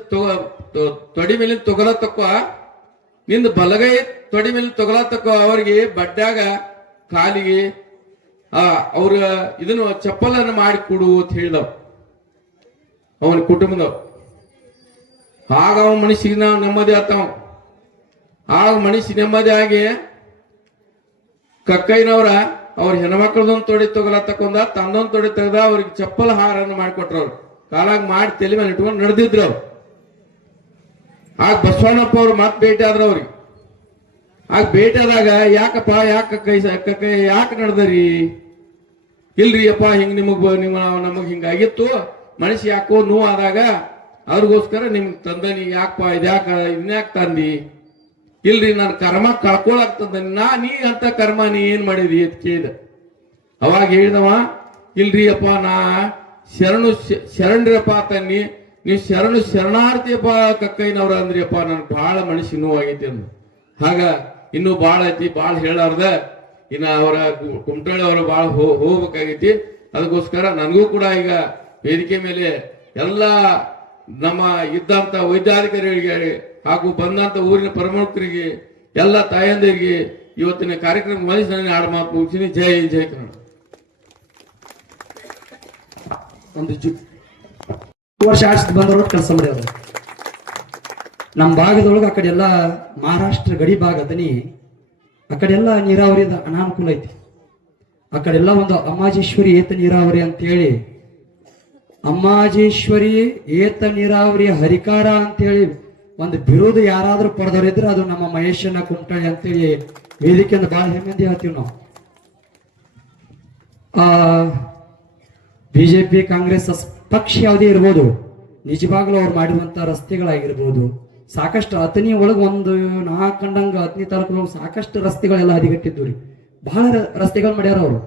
ತೊಡಿ ಮೇಲಿನ ತೊಗಲ ತಕ್ಕ, ನಿಂದ ಬಲಗೈ ತೊಡಿ ಮೇಲಿನ ತೊಗಲ ತಕ್ಕ, ಅವ್ರಿಗೆ ಬಡ್ಡ್ಯಾಗ ಕಾಲಿಗೆ ಅವ್ರ ಇದನ್ನು ಚಪ್ಪಲನ್ನು ಮಾಡಿ ಕೊಡು ಅಂತ ಹೇಳಿದವ್ ಅವನ ಕುಟುಂಬದವ್. ಆಗ ಅವನ ಮನುಷ್ಯಗೆ ನಾವು ನೆಮ್ಮದಿ ಆತಾವ. ಆಗ ಮನುಷ್ಯ ನೆಮ್ಮದಿ ಆಗಿ ಕಕ್ಕಯ್ಯನವ್ರ ಅವ್ರ ಹೆಣ್ಮಕ್ಳದೊಂದು ತೊಡಿ ತೊಗಲ ತಕೊಂಡ, ತಂದೊಂದು ತೊಡಿ ತೆಗ್ದ, ಅವ್ರಿಗೆ ಚಪ್ಪಲ ಹಾರನ್ನು ಮಾಡಿಕೊಟ್ರ. ಅವ್ರು ಕಾಲಾಗ ಮಾಡಿ ತಲೆ ಮೇಲೆ ಇಟ್ಕೊಂಡು ನಡೆದಿದ್ರು ಅವ್ರು. ಆಗ ಬಸವಣ್ಣಪ್ಪ ಅವ್ರು ಮತ್ತೆ ಭೇಟಿ ಆದ್ರ ಅವ್ರಿಗೆ. ಆಗ ಭೇಟಿ ಆದಾಗ, ಯಾಕಪ್ಪ ಕಕ್ಕಯ್ಯ ಯಾಕೆ ನಡೆದರಿ? ಇಲ್ರಿ ಅಪ್ಪ, ಹಿಂಗ್ ನಮಗ್ ಹಿಂಗಾಗಿತ್ತು, ಮನುಷ್ಯ ಯಾಕೋ ನೋವು ಆದಾಗ ಅವ್ರಿಗೋಸ್ಕರ ನಿಮ್ಗೆ ತಂದನಿ. ಯಾಕಪ್ಪ ಇದ್ಯಾಕ ತಂದಿ? ಇಲ್ರಿ ನಾನು ಕರ್ಮ ಕಳ್ಕೊಳಕ್ ತಂದನಿ. ನೀ ಅಂತ ಕರ್ಮ ನೀ ಏನ್ ಮಾಡಿದಿ ಅಂತ ಕೇಳಿದ. ಅವಾಗ ಹೇಳಿದವ, ಇಲ್ರಿ ಅಪ್ಪ, ನಾ ಶರಣ್ರಪ್ಪ ತನ್ನಿ, ನೀವು ಶರಣಾರ್ಥಿಯಪ್ಪ ಕಕ್ಕಯ್ಯನವ್ರ ಅಂದ್ರಿಯಪ್ಪ, ನನ್ಗೆ ಬಹಳ ಮನಸ್ಸಿಗೆ ನೋವಾಗೈತಿ ಅಂದ. ಹಾಗ ಇನ್ನೂ ಬಾಳ ಐತಿ, ಬಾಳ ಹೇಳಾರ್ದ ಇನ್ನ ಅವರ ಕುಮಟಳ್ಳಿ ಅವರು ಬಹಳ ಹೋಗ್ಬೇಕಾಗೈತಿ. ಅದಕ್ಕೋಸ್ಕರ ನನಗೂ ಕೂಡ ಈಗ ವೇದಿಕೆ ಮೇಲೆ ಎಲ್ಲ ನಮ್ಮ ಇದ್ದಂತ ವೈದ್ಯಾಧಿಕಾರಿಗಳಿಗೆ ಹಾಗೂ ಬಂದಂತ ಊರಿನ ಪ್ರಮುಖರಿಗೆ, ಎಲ್ಲ ತಾಯಂದಿರಿಗೆ ಇವತ್ತಿನ ಕಾರ್ಯಕ್ರಮ ವಹಿಸಿ ನಾನು 2 ಮಾತು ಮುಗಿಸಿನಿ. ಜೈ ಜೈ ಕನ್ನಡ. ಒಂದು ವರ್ಷ ಆಡ್ಸ್ ಬಂದವ್ರ ಕೆಲಸ ಮಾಡ್ಯಾರ. ನಮ್ಮ ಭಾಗದೊಳಗೆ ಆ ಕಡೆ ಎಲ್ಲ ಮಹಾರಾಷ್ಟ್ರ ಗಡಿ ಭಾಗ ಅದನಿ, ಆ ಕಡೆಲ್ಲ ನೀರಾವರಿದ ಅನಾನುಕೂಲ ಐತಿ. ಆ ಕಡೆಲ್ಲ ಒಂದು ಅಮ್ಮಾಜೇಶ್ವರಿ ಏತ ನೀರಾವರಿ ಅಂತೇಳಿ, ಅಮ್ಮಾಜೇಶ್ವರಿ ಏತ ನೀರಾವರಿ ಹರಿಕಾರ ಅಂತೇಳಿ ಒಂದು ಬಿರುದು ಯಾರಾದ್ರೂ ಪಡೆದವರಿದ್ರೆ ಅದು ನಮ್ಮ ಮಹೇಶನ ಕುಮಟಳ್ಳಿ ಅಂತೇಳಿ ವೇದಿಕೆಯಿಂದ ಬಹಳ ಹೆಮ್ಮೆಂದಿ ಹೇಳ್ತೀವಿ ನಾವು. ಬಿಜೆಪಿ ಕಾಂಗ್ರೆಸ್ ಪಕ್ಷ ಯಾವುದೇ ಇರ್ಬೋದು, ನಿಜವಾಗ್ಲೂ ಅವ್ರು ಮಾಡಿರುವಂತ ರಸ್ತೆಗಳಾಗಿರ್ಬೋದು, ಸಾಕಷ್ಟು ಅತನಿ ಒಳಗೆ ಒಂದು ನಾ ಕಂಡಂಗ ಅತನಿ ತಾಲೂಕು ಸಾಕಷ್ಟು ರಸ್ತೆಗಳೆಲ್ಲ ಹದಿಗಟ್ಟಿದ್ದು ರೀ. ಬಹಳ ರಸ್ತೆಗಳು ಮಾಡ್ಯಾರ ಅವರು.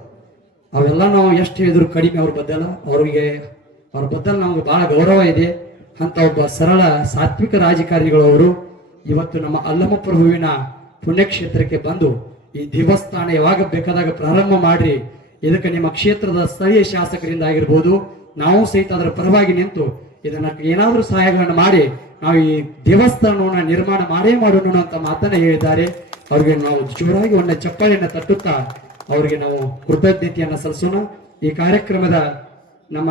ಅವೆಲ್ಲ ನಾವು ಎಷ್ಟು ಹೇಳಿದ್ರು ಕಡಿಮೆ ಅವ್ರ ಬದ್ದಲ್ಲ. ಅವ್ರ ಬದ್ದಲ್ಲ ನಮ್ಗೆ ಬಹಳ ಗೌರವ ಇದೆ. ಅಂತ ಒಬ್ಬ ಸರಳ ಸಾತ್ವಿಕ ರಾಜಕಾರಣಿಗಳು ಅವರು ಇವತ್ತು ನಮ್ಮ ಅಲ್ಲಮ ಪ್ರಭುವಿನ ಪುಣ್ಯಕ್ಷೇತ್ರಕ್ಕೆ ಬಂದು ಈ ದೇವಸ್ಥಾನ ಯಾವಾಗ ಬೇಕಾದಾಗ ಪ್ರಾರಂಭ ಮಾಡ್ರಿ, ಇದಕ್ಕೆ ನಿಮ್ಮ ಕ್ಷೇತ್ರದ ಸ್ಥಳೀಯ ಶಾಸಕರಿಂದ ಆಗಿರ್ಬೋದು, ನಾವು ಸಹಿತ ಅದರ ಪರವಾಗಿ ನಿಂತು ಇದನ್ನ ಏನಾದ್ರೂ ಸಹಾಯಗಳನ್ನು ಮಾಡಿ ನಾವು ಈ ದೇವಸ್ಥಾನವನ್ನ ನಿರ್ಮಾಣ ಮಾಡೇ ಮಾಡೋಣ ಅಂತ ಮಾತನ್ನ ಹೇಳಿದ್ದಾರೆ. ಅವ್ರಿಗೆ ನಾವು ಜೋರಾಗಿ ಒಂದು ಚಪ್ಪಾಳೆಯನ್ನ ತಟ್ಟುತ್ತಾ ಅವರಿಗೆ ನಾವು ಕೃತಜ್ಞತೆಯನ್ನ ಸಲ್ಲಿಸೋಣ. ಈ ಕಾರ್ಯಕ್ರಮದ ನಮ್ಮ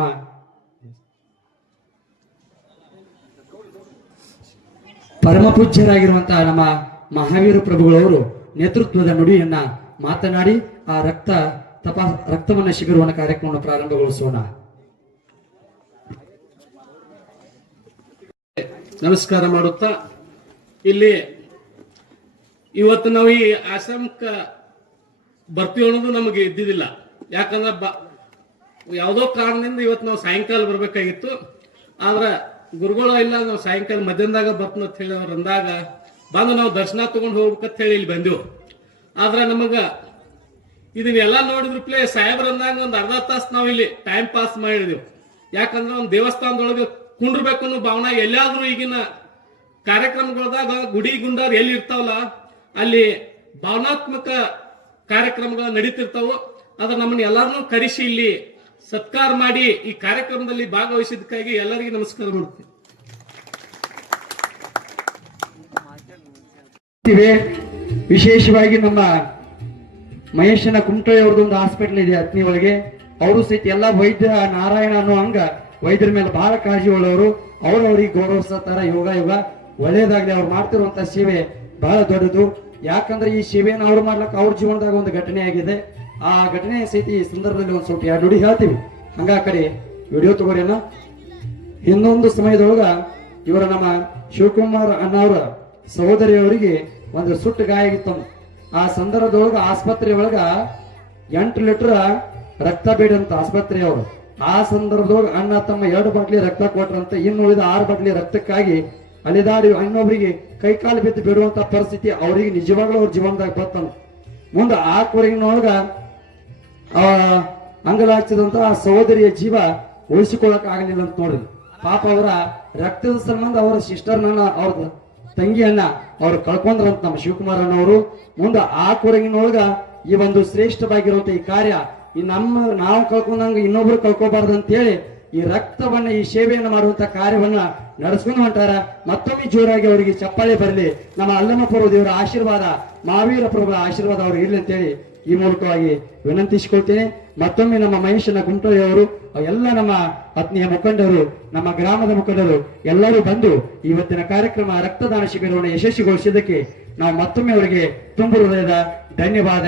ಪರಮ ಪೂಜ್ಯರಾಗಿರುವಂತಹ ನಮ್ಮ ಮಹಾವೀರ ಪ್ರಭುಗಳವರು ನೇತೃತ್ವದ ನುಡಿಯನ್ನ ಮಾತನಾಡಿ ಆ ರಕ್ತವನ್ನ ಶಿಬಿರವನ್ನ ಕಾರ್ಯಕ್ರಮವನ್ನು ಪ್ರಾರಂಭಗೊಳಿಸೋಣ. ನಮಸ್ಕಾರ ಮಾಡುತ್ತಾ, ಇಲ್ಲಿ ಇವತ್ತು ನಾವು ಈ ಆಶ್ರಮಕ್ಕೆ ಬರ್ತೀವಿ ಅನ್ನೋದು ನಮಗೆ ಇದ್ದಿದ್ದಿಲ್ಲ. ಯಾಕಂದ್ರೆ ಯಾವುದೋ ಕಾರಣದಿಂದ ಇವತ್ತು ನಾವು ಸಾಯಂಕಾಲ ಬರ್ಬೇಕಾಗಿತ್ತು. ಆದ್ರೆ ಗುರುಗಳು ಇಲ್ಲ, ನಾವು ಸಾಯಂಕಾಲ ಮಧ್ಯಾಹ್ನದಾಗ ಬರ್ತೀನಿ ಅಂತ ಹೇಳಿ ಅವ್ರು ಅಂದಾಗ ಬಂದು ನಾವು ದರ್ಶನ ತಗೊಂಡು ಹೋಗ್ಬೇಕಂತ ಹೇಳಿ ಇಲ್ಲಿ ಬಂದೆವು. ಆದ್ರೆ ನಮಗ ಇದನ್ನೆಲ್ಲ ನೋಡಿದ್ರಪ್ಲೆ ಸಾಹೇಬ್ರಂದಾಗ ಒಂದು ಅರ್ಧ ತಾಸು ನಾವು ಇಲ್ಲಿ ಟೈಮ್ ಪಾಸ್ ಮಾಡಿದೆವು. ಯಾಕಂದ್ರೆ ಒಂದು ದೇವಸ್ಥಾನದೊಳಗೆ ಕುಂಡ್ರಬೇಕು ಅನ್ನೋ ಭಾವನೆ ಎಲ್ಲಾದ್ರೂ ಈಗಿನ ಕಾರ್ಯಕ್ರಮಗಳದಾಗ ಗುಡಿ ಗುಂಡಾರ್ ಎಲ್ಲಿ ಇರ್ತಾವಲ್ಲ ಅಲ್ಲಿ ಭಾವನಾತ್ಮಕ ಕಾರ್ಯಕ್ರಮಗಳು ನಡೀತಿರ್ತಾವ. ಅದ್ರ ನಮ್ಮನ್ನ ಎಲ್ಲಾರನ್ನೂ ಕರೆಸಿ ಇಲ್ಲಿ ಸತ್ಕಾರ ಮಾಡಿ ಈ ಕಾರ್ಯಕ್ರಮದಲ್ಲಿ ಭಾಗವಹಿಸಿದ್ದಕ್ಕಾಗಿ ಎಲ್ಲರಿಗೂ ನಮಸ್ಕಾರ ಮಾಡ್ತೀನಿ. ವಿಶೇಷವಾಗಿ ನಮ್ಮ ಮಹೇಶನ ಕುಮಟಳ್ಳಿ ಅವ್ರದ್ದೊಂದು ಹಾಸ್ಪಿಟಲ್ ಇದೆ ಅತ್ನಿ ಒಳಗೆ. ಅವರು ಸಹಿತ ಎಲ್ಲ ವೈದ್ಯ ನಾರಾಯಣ ಅನ್ನೋ ಹಂಗ ವೈದ್ಯರ ಮೇಲೆ ಬಹಳ ಕಾಳಜಿ ಉಳ್ಳವರು. ಅವ್ರಿಗೆ ಗೌರವಿಸೋ ತರ ಯೋಗ ಒಳ್ಳೇದಾಗ್ಲಿ. ಅವ್ರು ಮಾಡ್ತಿರುವಂತ ಸೇವೆ ಬಹಳ ದೊಡ್ಡದು. ಯಾಕಂದ್ರೆ ಈ ಸೇವೆಯನ್ನು ಅವ್ರು ಮಾಡ್ಲಿಕ್ಕೆ ಅವ್ರ ಜೀವನದಾಗ ಒಂದು ಘಟನೆ ಆಗಿದೆ. ಆ ಘಟನೆ ಸಹಿತ ಈ ಸಂದರ್ಭದಲ್ಲಿ ಒಂದ್ ಸ್ವಲ್ಪ ಎರಡು ನುಡಿ ಹೇಳ್ತೀವಿ. ಹಂಗ ಆ ಕಡೆ ವಿಡಿಯೋ ತಗೋರಿನ. ಇನ್ನೊಂದು ಸಮಯದೊಳಗ ಇವರ ನಮ್ಮ ಶಿವಕುಮಾರ್ ಅನ್ನವರ ಸಹೋದರಿಯವರಿಗೆ ಒಂದು ಸುಟ್ಟು ಗಾಯ ಆಗಿತ್ತು. ಆ ಸಂದರ್ಭದೊಳಗ ಆಸ್ಪತ್ರೆ ಒಳಗ 8 ಲೀಟರ್ ರಕ್ತ ಬೇಡಂತ ಆಸ್ಪತ್ರೆಯವರು. ಆ ಸಂದರ್ಭದೊಳಗ ಅಣ್ಣ ತಮ್ಮ 2 ಬಾಟ್ಲಿ ರಕ್ತ ಕೊಟ್ರಂತ. ಇನ್ನು ಉಳಿದ 6 ಬಾಟ್ಲಿ ರಕ್ತಕ್ಕಾಗಿ ಅಲಿದಾಡಿ ಇನ್ನೊಬ್ರಿಗೆ ಕೈಕಾಲು ಬಿದ್ದು ಬಿಡುವಂತ ಪರಿಸ್ಥಿತಿ ಅವರಿಗೆ ನಿಜವಾಗ್ಲೂ ಅವ್ರ ಜೀವನದಾಗ ಬರ್ತನ. ಮುಂದೆ ಆ ಕೊರಗಿನೊಳಗ ಅಂಗಲಾಚಿದಂತ ಆ ಸಹೋದರಿಯ ಜೀವ ಉಳಿಸಿಕೊಳ್ಳಕ್ ಆಗಲಿಲ್ಲ ಅಂತ ನೋಡ್ರಿ. ಪಾಪ ಅವರ ರಕ್ತದ ಸಂಬಂಧ ಅವರ ಸಿಸ್ಟರ್ನ ಅವ್ರ ತಂಗಿಯನ್ನ ಅವ್ರು ಕಳ್ಕೊಂಡ್ರಂತ ನಮ್ಮ ಶಿವಕುಮಾರ್ ಅನ್ನೋರು. ಮುಂದೆ ಆ ಕೊರಗಿನೊಳಗ ಈ ಒಂದು ಶ್ರೇಷ್ಠವಾಗಿರುವಂತ ಈ ಕಾರ್ಯ ಈ ನಾವು ಕಳ್ಕೊಂಡಂಗ ಇನ್ನೊಬ್ರು ಕಳ್ಕೋಬಾರ್ದು ಅಂತ ಹೇಳಿ ಈ ರಕ್ತವನ್ನ ಈ ಸೇವೆಯನ್ನು ಮಾಡುವಂತ ಕಾರ್ಯವನ್ನ ನಡೆಸ್ಕೊಂಡು ಹೊಂಟಾರ. ಮತ್ತೊಮ್ಮೆ ಜೋರಾಗಿ ಅವರಿಗೆ ಚಪ್ಪಾಳೆ ಬರಲಿ. ನಮ್ಮ ಅಲ್ಲಮ ಪ್ರಭು ದೇವರ ಆಶೀರ್ವಾದ, ಮಹಾವೀರ ಪ್ರಭುಗಳ ಆಶೀರ್ವಾದ ಅವ್ರಿಗೆ ಇರ್ಲಿ ಅಂತೇಳಿ ಈ ಮೂಲಕವಾಗಿ ವಿನಂತಿಸಿಕೊಳ್ತೇನೆ. ಮತ್ತೊಮ್ಮೆ ನಮ್ಮ ಮಹೇಶನ ಗುಂಟಳ್ಳಿ ಅವರು, ಎಲ್ಲ ನಮ್ಮ ಪತ್ನಿಯ ಮುಖಂಡರು, ನಮ್ಮ ಗ್ರಾಮದ ಮುಖಂಡರು ಎಲ್ಲರೂ ಬಂದು ಇವತ್ತಿನ ಕಾರ್ಯಕ್ರಮ ರಕ್ತದಾನ ಶಿಬಿರವನ್ನು ಯಶಸ್ವಿಗೊಳಿಸಿದ್ದಕ್ಕೆ ನಾವು ಮತ್ತೊಮ್ಮೆ ಅವರಿಗೆ ತುಂಬ ಹೃದಯದ ಧನ್ಯವಾದ.